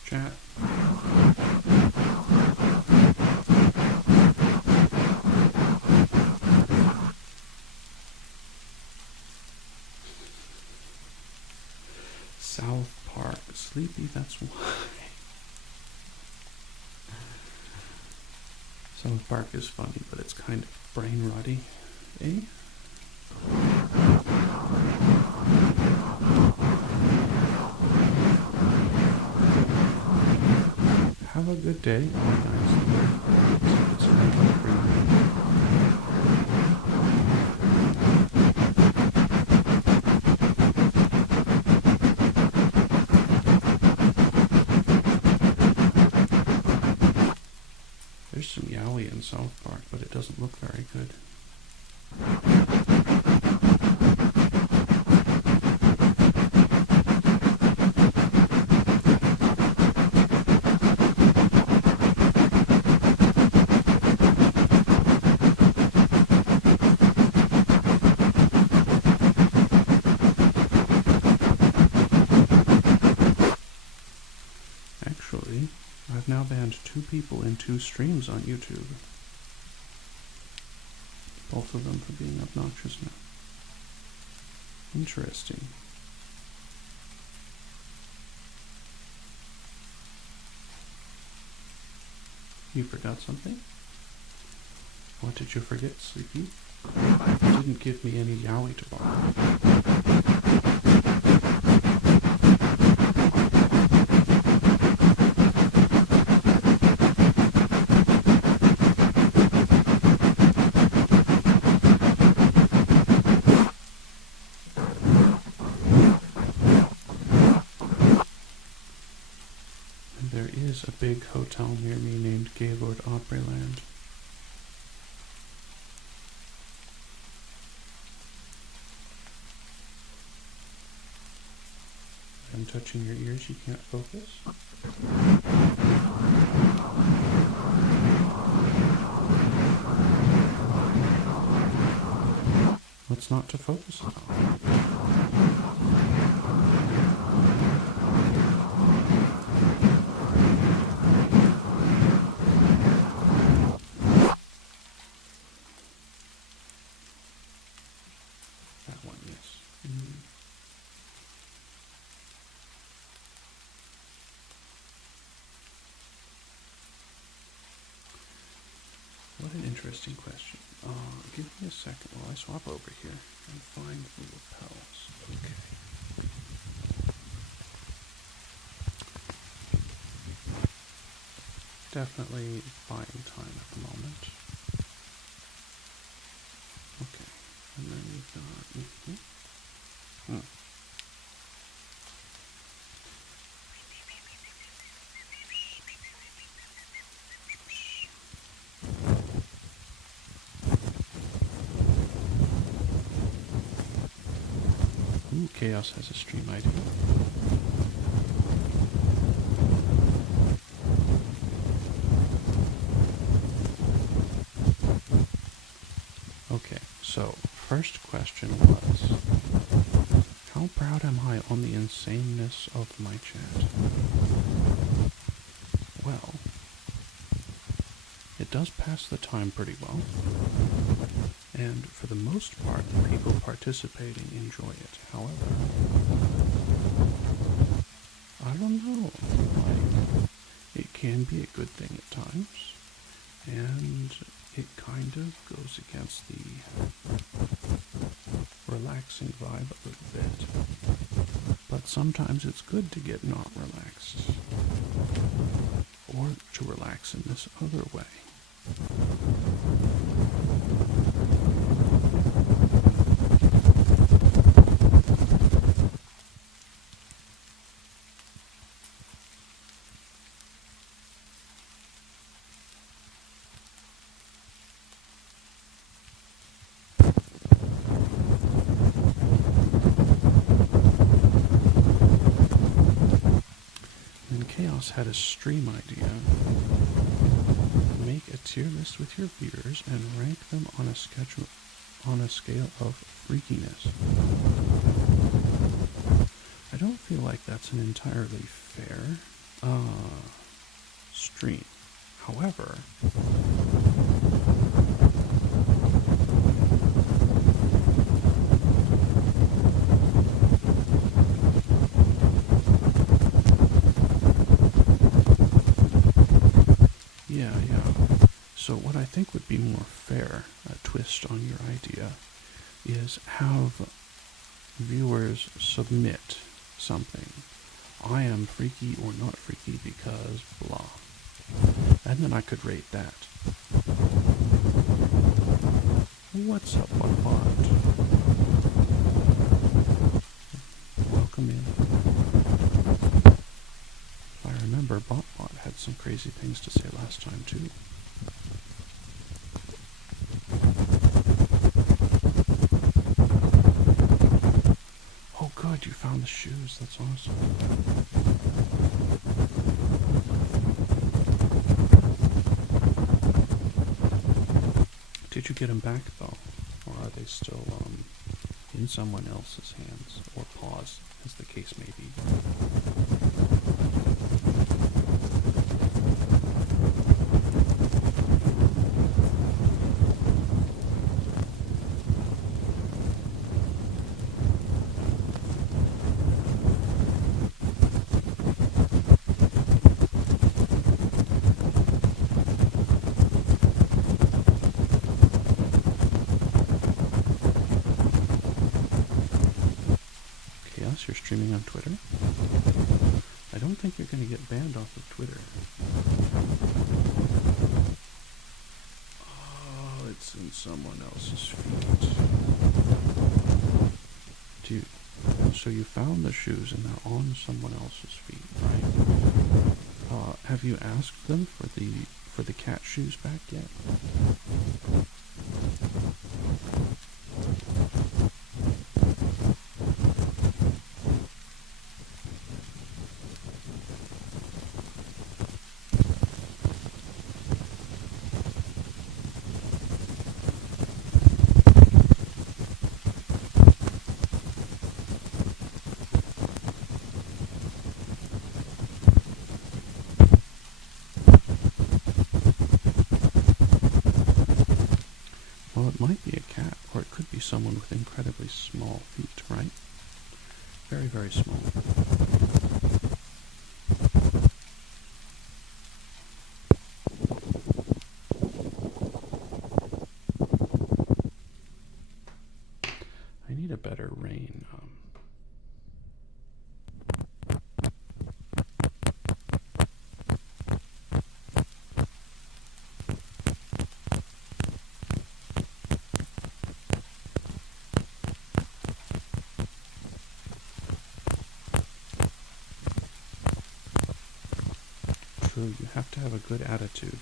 chat. South Park. Sleepy, that's why. South Park is funny, but it's kind of brain rotty, eh? Have a good day. It's a good one for you. There's some yaoi in South Park, but it doesn't look very good. Actually, I've now banned 2 people in 2 streams on YouTube. Both of them for being obnoxious now. Interesting. You forgot something? What did you forget, Sleepy? You didn't give me any yaoi to borrow. There is a big hotel near me named Gaylord Opryland. I'm touching your ears, you can't focus. What's not to focus on? That one, yes. What an interesting question. Give me a second while I swap over here and find the lapels. Okay. Definitely buying time at the moment. Okay. And then we've got... Ooh, Chaos has a stream ID. Okay, so first question was, how proud am I on the insaneness of my chat? Well, it does pass the time pretty well. And for the most part, the people participating enjoy it. However, I don't know, like, it can be a good thing at times, and it kind of goes against the relaxing vibe a little bit. But sometimes it's good to get not relaxed, or to relax in this other way. And Chaos had a stream idea. Make a tier list with your viewers and rank them on a scale of freakiness. I don't feel like that's an entirely fair stream. However, twist on your idea is have viewers submit something. I am freaky or not freaky because blah. And then I could rate that. What's up, Bot? Welcome in. If I remember, Bot had some crazy things to say last time too. Oh good, you found the shoes. That's awesome. Did you get them back though? Or are they still in someone else's hands or paws, as the case may be? You're streaming on Twitter? I don't think you're going to get banned off of Twitter. Oh, it's in someone else's feet. So you found the shoes and they're on someone else's feet, right? Have you asked them for the cat shoes back yet? Well, it might be a cat, or it could be someone with incredibly small feet, right? Very, very small. I need a better rain. True, you have to have a good attitude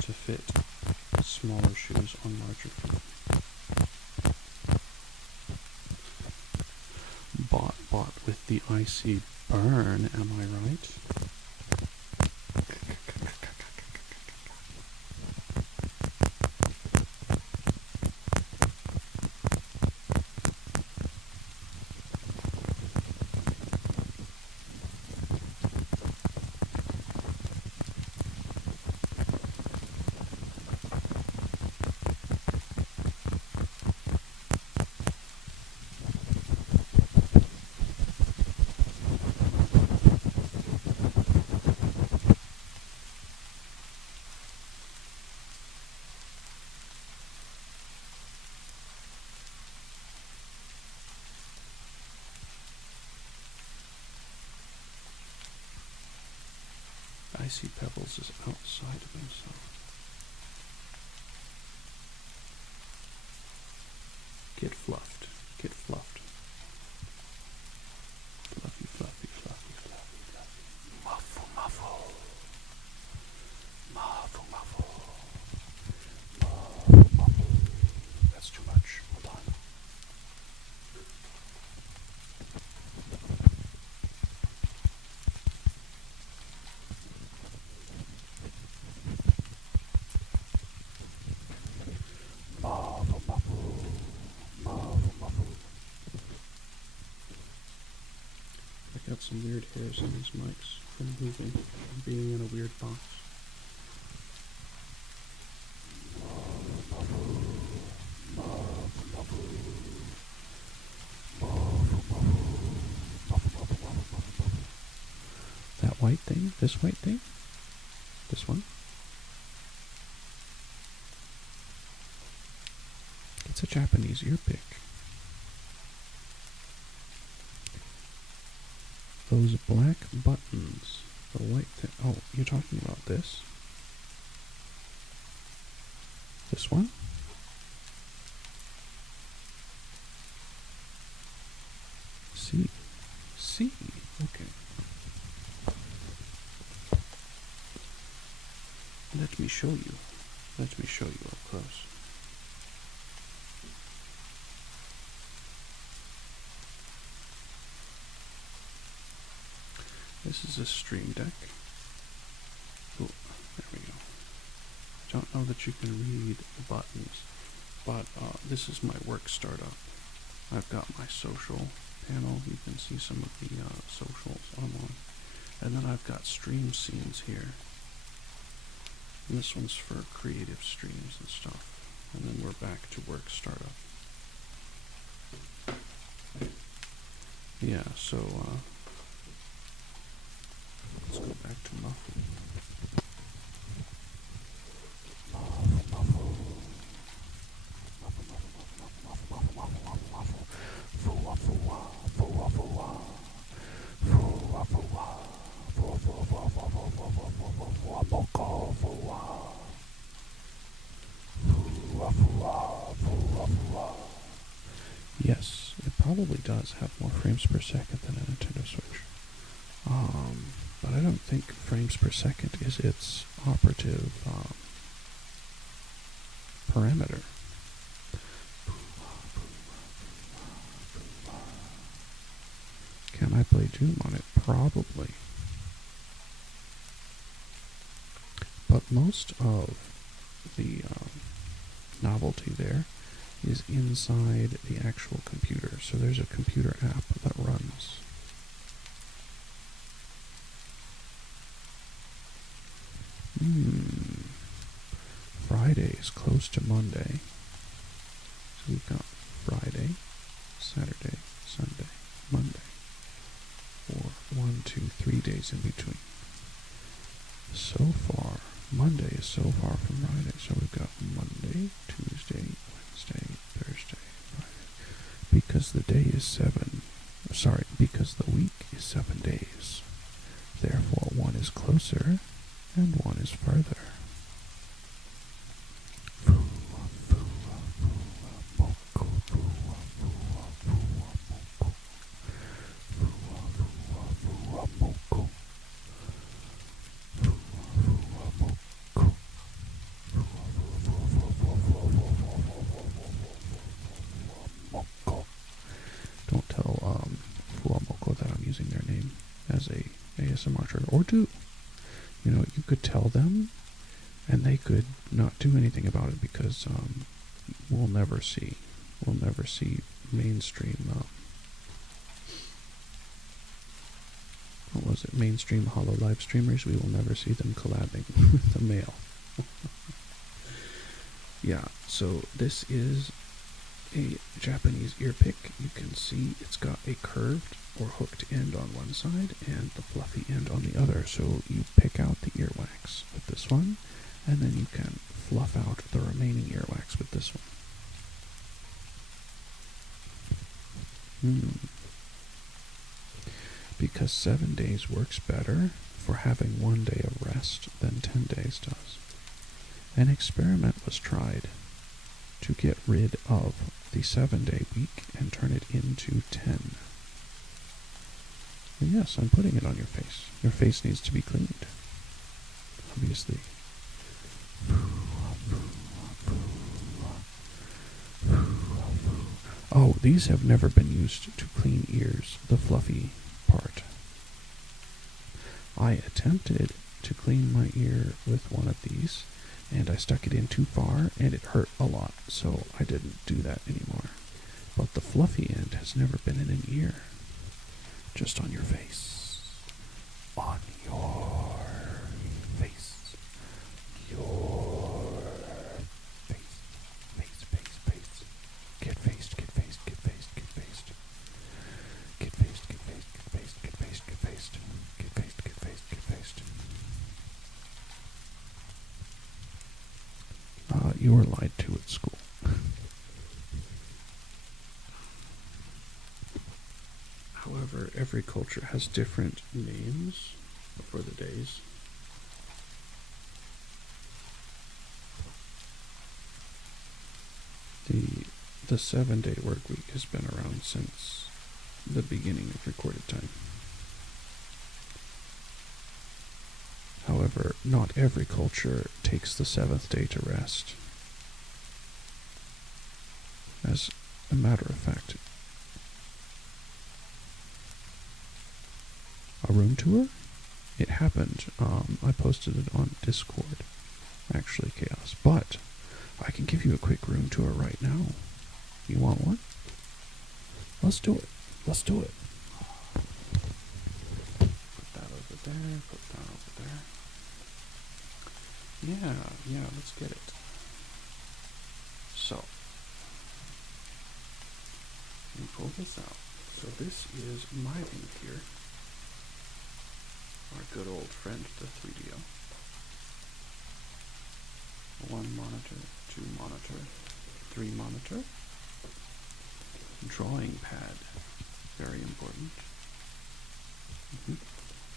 to fit smaller shoes on larger feet. Bot with the icy burn, am I right? Icy Pebbles is outside of himself. Get fluffed. Get fluffed. Fluffy, fluffy, fluffy, fluffy, fluffy. Muffle, muffle. Muffle, muffle. Muffle, muffle. That's too much. Hold on. Muffle, muffle. Muffle, muffle. I got some weird hairs on these mics from moving, from being in a weird box. That white thing? This white thing? This one? a Japanese ear pick. Those black buttons, the white thing. Oh, you're talking about this? This one? C. C. Okay. Let me show you. Let me show you up close. This is a Stream Deck. Oh, there we go. I don't know that you can read the buttons, but this is my work startup. I've got my social panel. You can see some of the socials online. And then I've got stream scenes here. And this one's for creative streams and stuff. And then we're back to work startup. Yeah, so let's go back to Muffle. Yes, it probably does have more frames per second than a Nintendo Switch. But I don't think frames per second is its operative parameter. Can I play Doom on it? Probably. But most of the novelty there is inside the actual computer. So there's a computer app that runs. Friday is close to Monday. So we've got Friday, Saturday, Sunday, Monday. Or 1, 2, 3 days in between. So far, Monday is so far from Friday. So we've got Monday, Tuesday, Wednesday, Thursday, Friday. Because the day is because the week is 7 days. Therefore, one is closer and one is further. Don't tell Fuamoko that I'm using their name as a ASMR trigger. Or do. You know, you could tell them, and they could not do anything about it because we'll never see mainstream. What was it? Mainstream HoloLive streamers. We will never see them collabing with the male. Yeah. So this is a Japanese ear pick. You can see it's got a curved or hooked end on one side and the fluffy end on the other. So you pick out the earwax with this one, and then you can fluff out the remaining earwax with this one. Because 7 days works better for having 1 day of rest than 10 days does. An experiment was tried to get rid of the 7-day week and turn it into 10. And yes, I'm putting it on your face. Your face needs to be cleaned. Obviously. Oh, these have never been used to clean ears, the fluffy part. I attempted to clean my ear with one of these, and I stuck it in too far, and it hurt a lot, so I didn't do that anymore. But the fluffy end has never been in an ear. Just on your face. On your face. Your face. Face. Get faced, get faced, get faced, get faced. Get faced, get faced, get faced, get faced, get faced. Get faced, get faced, get faced. You were lied to at school. However, every culture has different names for the days. The 7-day work week has been around since the beginning of recorded time. However, not every culture takes the 7th day to rest. As a matter of fact, a room tour? It happened. I posted it on Discord, actually, Chaos. But I can give you a quick room tour right now. You want one? Let's do it. Let's do it. Put that over there. Put that over there. Yeah, let's get it. So, let me pull this out. So this is my view here. Our good old friend, the 3DO. 1 monitor, 2 monitor, 3 monitor. Drawing pad, very important.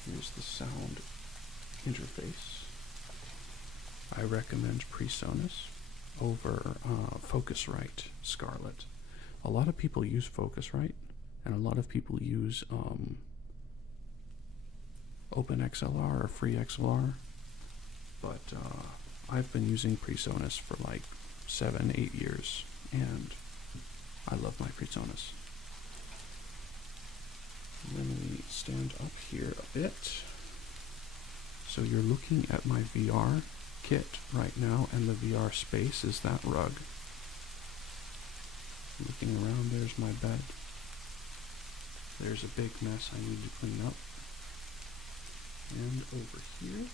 Here's the sound interface. I recommend PreSonus over Focusrite Scarlett. A lot of people use Focusrite, and a lot of people use OpenXLR or FreeXLR, but I've been using PreSonus for like 7-8 years, and I love my PreSonus. Let me stand up here a bit. So you're looking at my VR kit right now, and the VR space is that rug. Looking around, there's my bed. There's a big mess I need to clean up. And over here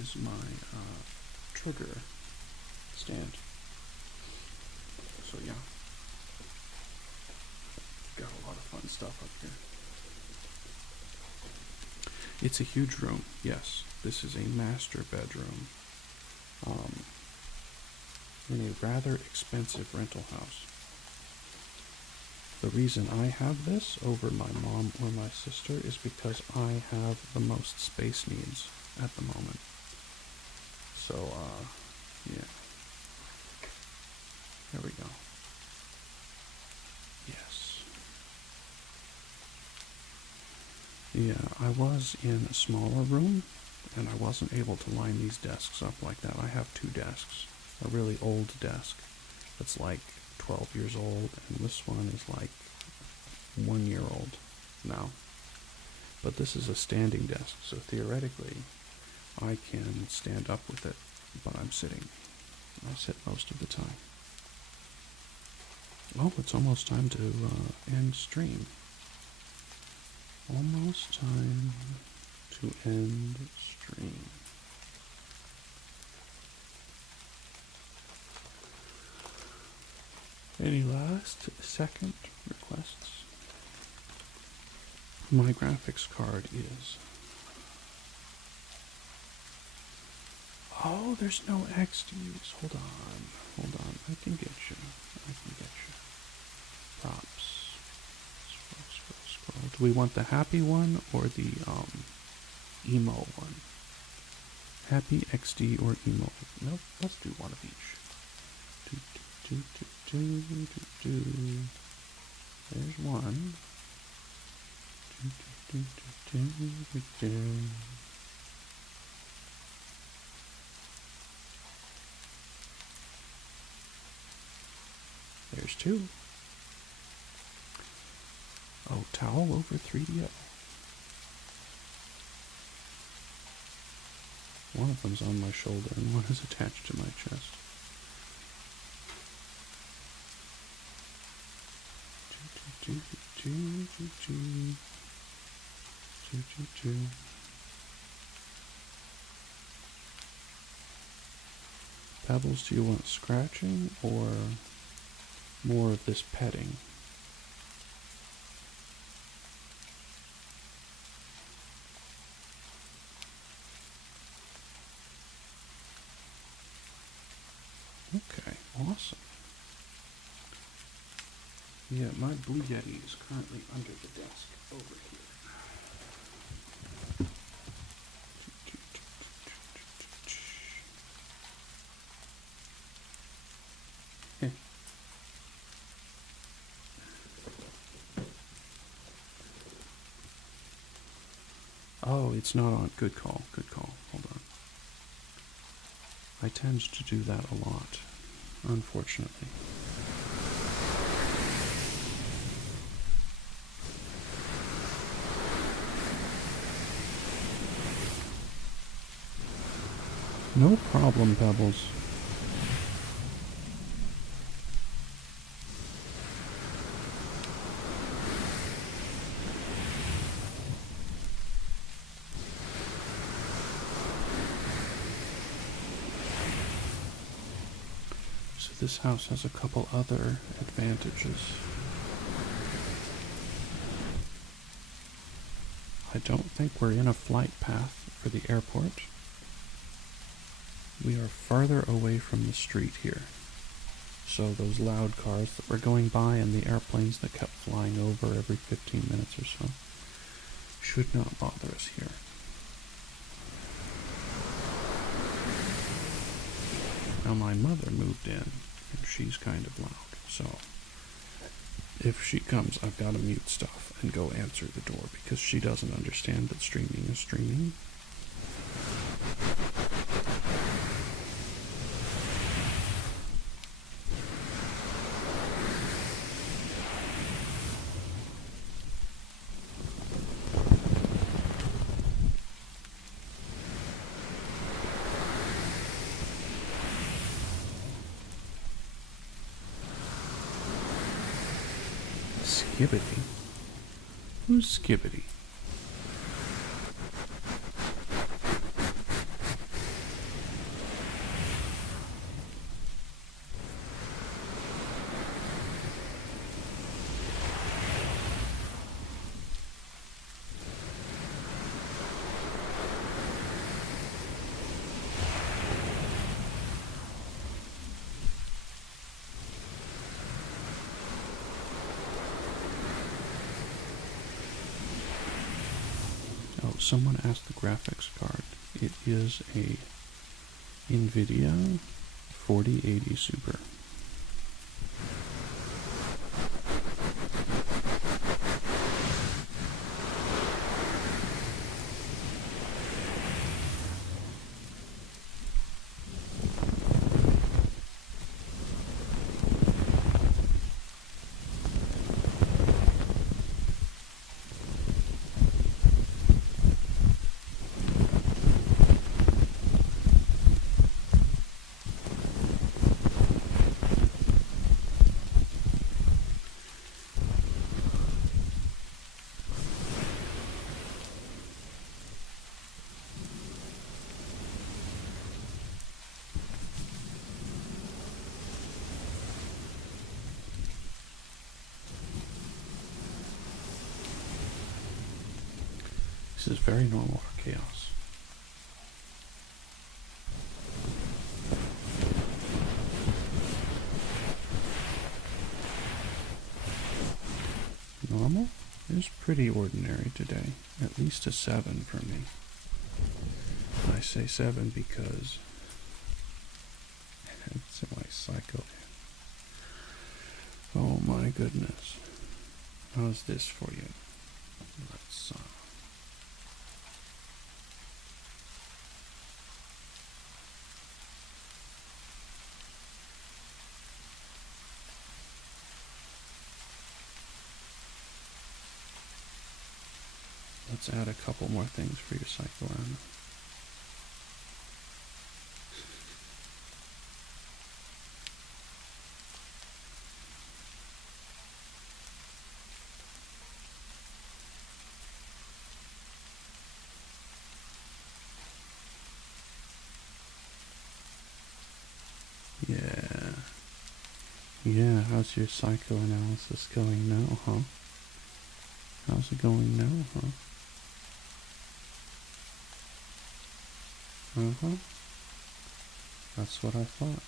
is my trigger stand. So yeah, got a lot of fun stuff up here. It's a huge room, yes. This is a master bedroom in a rather expensive rental house. The reason I have this over my mom or my sister is because I have the most space needs at the moment. So, yeah. There we go. Yes. Yeah, I was in a smaller room, and I wasn't able to line these desks up like that. I have 2 desks. A really old desk that's like 12 years old, and this one is like 1 year old now. But this is a standing desk, so theoretically I can stand up with it, but I'm sitting. I sit most of the time. Oh, it's almost time to end stream. Almost time to end stream. Any last second requests? My graphics card is... Oh, there's no XDs. Hold on. I can get you. Props. Scroll. Do we want the happy one or the emo one? Happy, XD, or emo? Nope, let's do one of each. There's one. There's 2. Oh, towel over 3DO. One of them's on my shoulder and one is attached to my chest. Pebbles, do you want scratching or more of this petting? Okay, awesome. Yeah, my Blue Yeti is currently under the desk over here. Oh, it's not on. Good call. Good call. Hold on. I tend to do that a lot, unfortunately. No problem, Pebbles. So this house has a couple other advantages. I don't think we're in a flight path for the airport. We are farther away from the street here. So those loud cars that were going by and the airplanes that kept flying over every 15 minutes or so should not bother us here. Now my mother moved in, and she's kind of loud, so if she comes, I've got to mute stuff and go answer the door because she doesn't understand that streaming is streaming. Skibbity? Who's Skibbity? Oh, someone asked the graphics card. It is a NVIDIA 4080 Super. This is very normal for chaos. Normal is pretty ordinary today. At least a 7 for me. I say 7 because it's my cycle. Oh my goodness. How's this for you? Let's add a couple more things for your cycle around. Yeah, how's your psychoanalysis going now, huh? How's it going now, huh? Uh-huh. That's what I thought.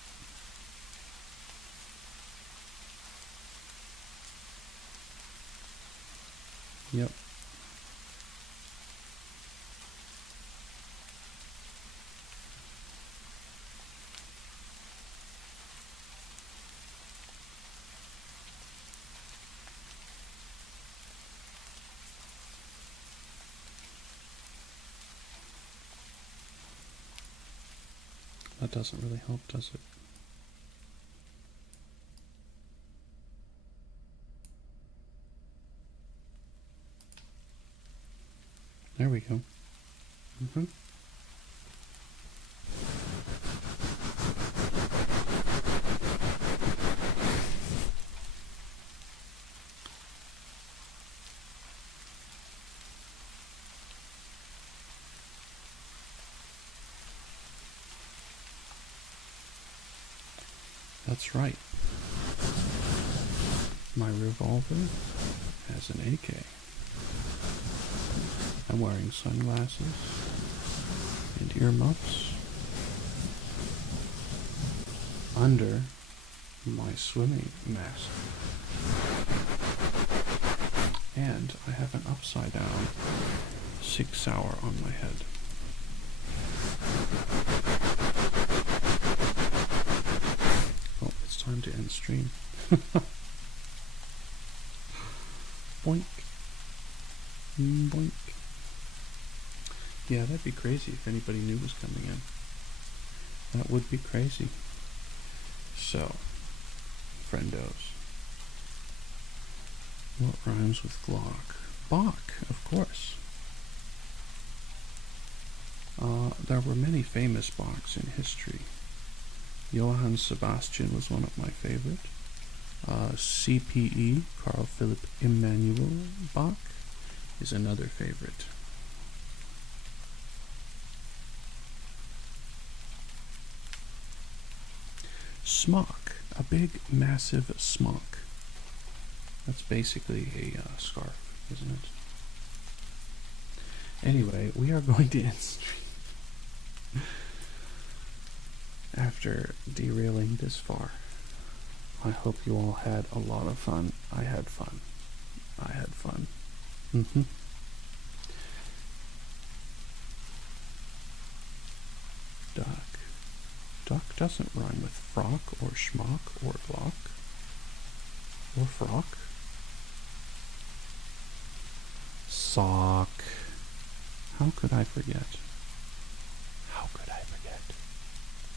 Yep. That doesn't really help, does it? There we go. Mm-hmm. That's right. My revolver has an AK. I'm wearing sunglasses and earmuffs under my swimming mask. And I have an upside down Sig Sauer on my head. Oh, it's time to end stream. Boink. Boink. Yeah, that'd be crazy if anybody new was coming in. That would be crazy. So, friendos. What rhymes with Glock? Bach, of course. There were many famous Bachs in history. Johann Sebastian was one of my favorite. CPE, Carl Philipp Emanuel Bach, is another favorite. Smock, a big, massive smock. That's basically a scarf, isn't it? Anyway, we are going to end stream. After derailing this far, I hope you all had a lot of fun. I had fun. I had fun. Duck. Duck doesn't rhyme with frock or schmuck or block or frock. Sock. How could I forget? How could I forget?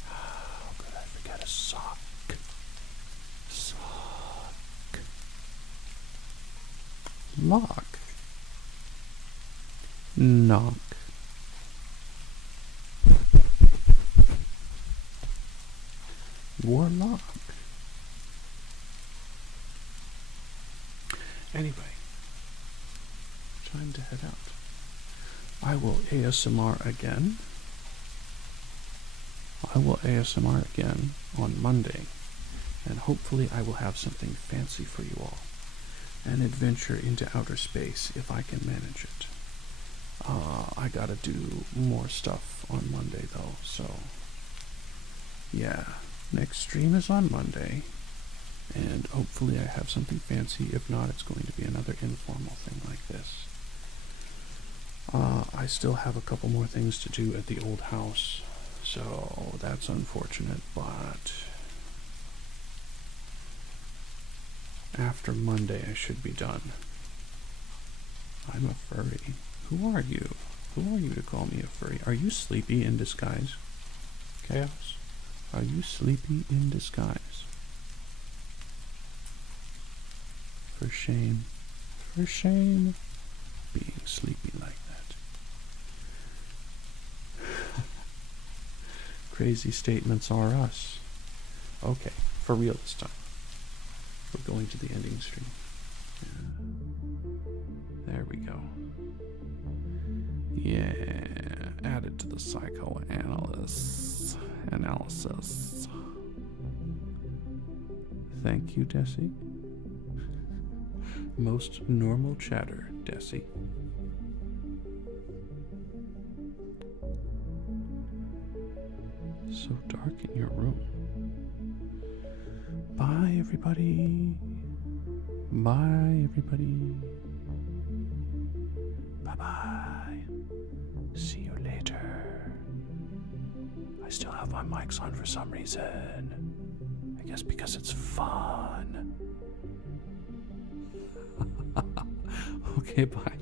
How could I forget a sock? Sock. Lock. Knock. Warlock. Anyway, time to head out. I will ASMR again. I will ASMR again on Monday, and hopefully I will have something fancy for you all. An adventure into outer space, if I can manage it. I gotta do more stuff on Monday though, so yeah, next stream is on Monday, and hopefully I have something fancy. If not, it's going to be another informal thing like this. I still have a couple more things to do at the old house, so that's unfortunate, but after Monday I should be done. I'm a furry. Who are you? Who are you to call me a furry? Are you sleepy in disguise? Chaos? Are you sleepy in disguise? For shame. For shame. Being sleepy like that. Crazy statements are us. Okay, for real this time. We're going to the ending stream. Yeah. There we go. Yeah, add it to the psychoanalysis analysis. Thank you, Desi. Most normal chatter, Desi. So dark in your room. Bye, everybody. Bye, everybody. Bye-bye. See you later. I still have my mics on for some reason. I guess because it's fun. Okay, bye.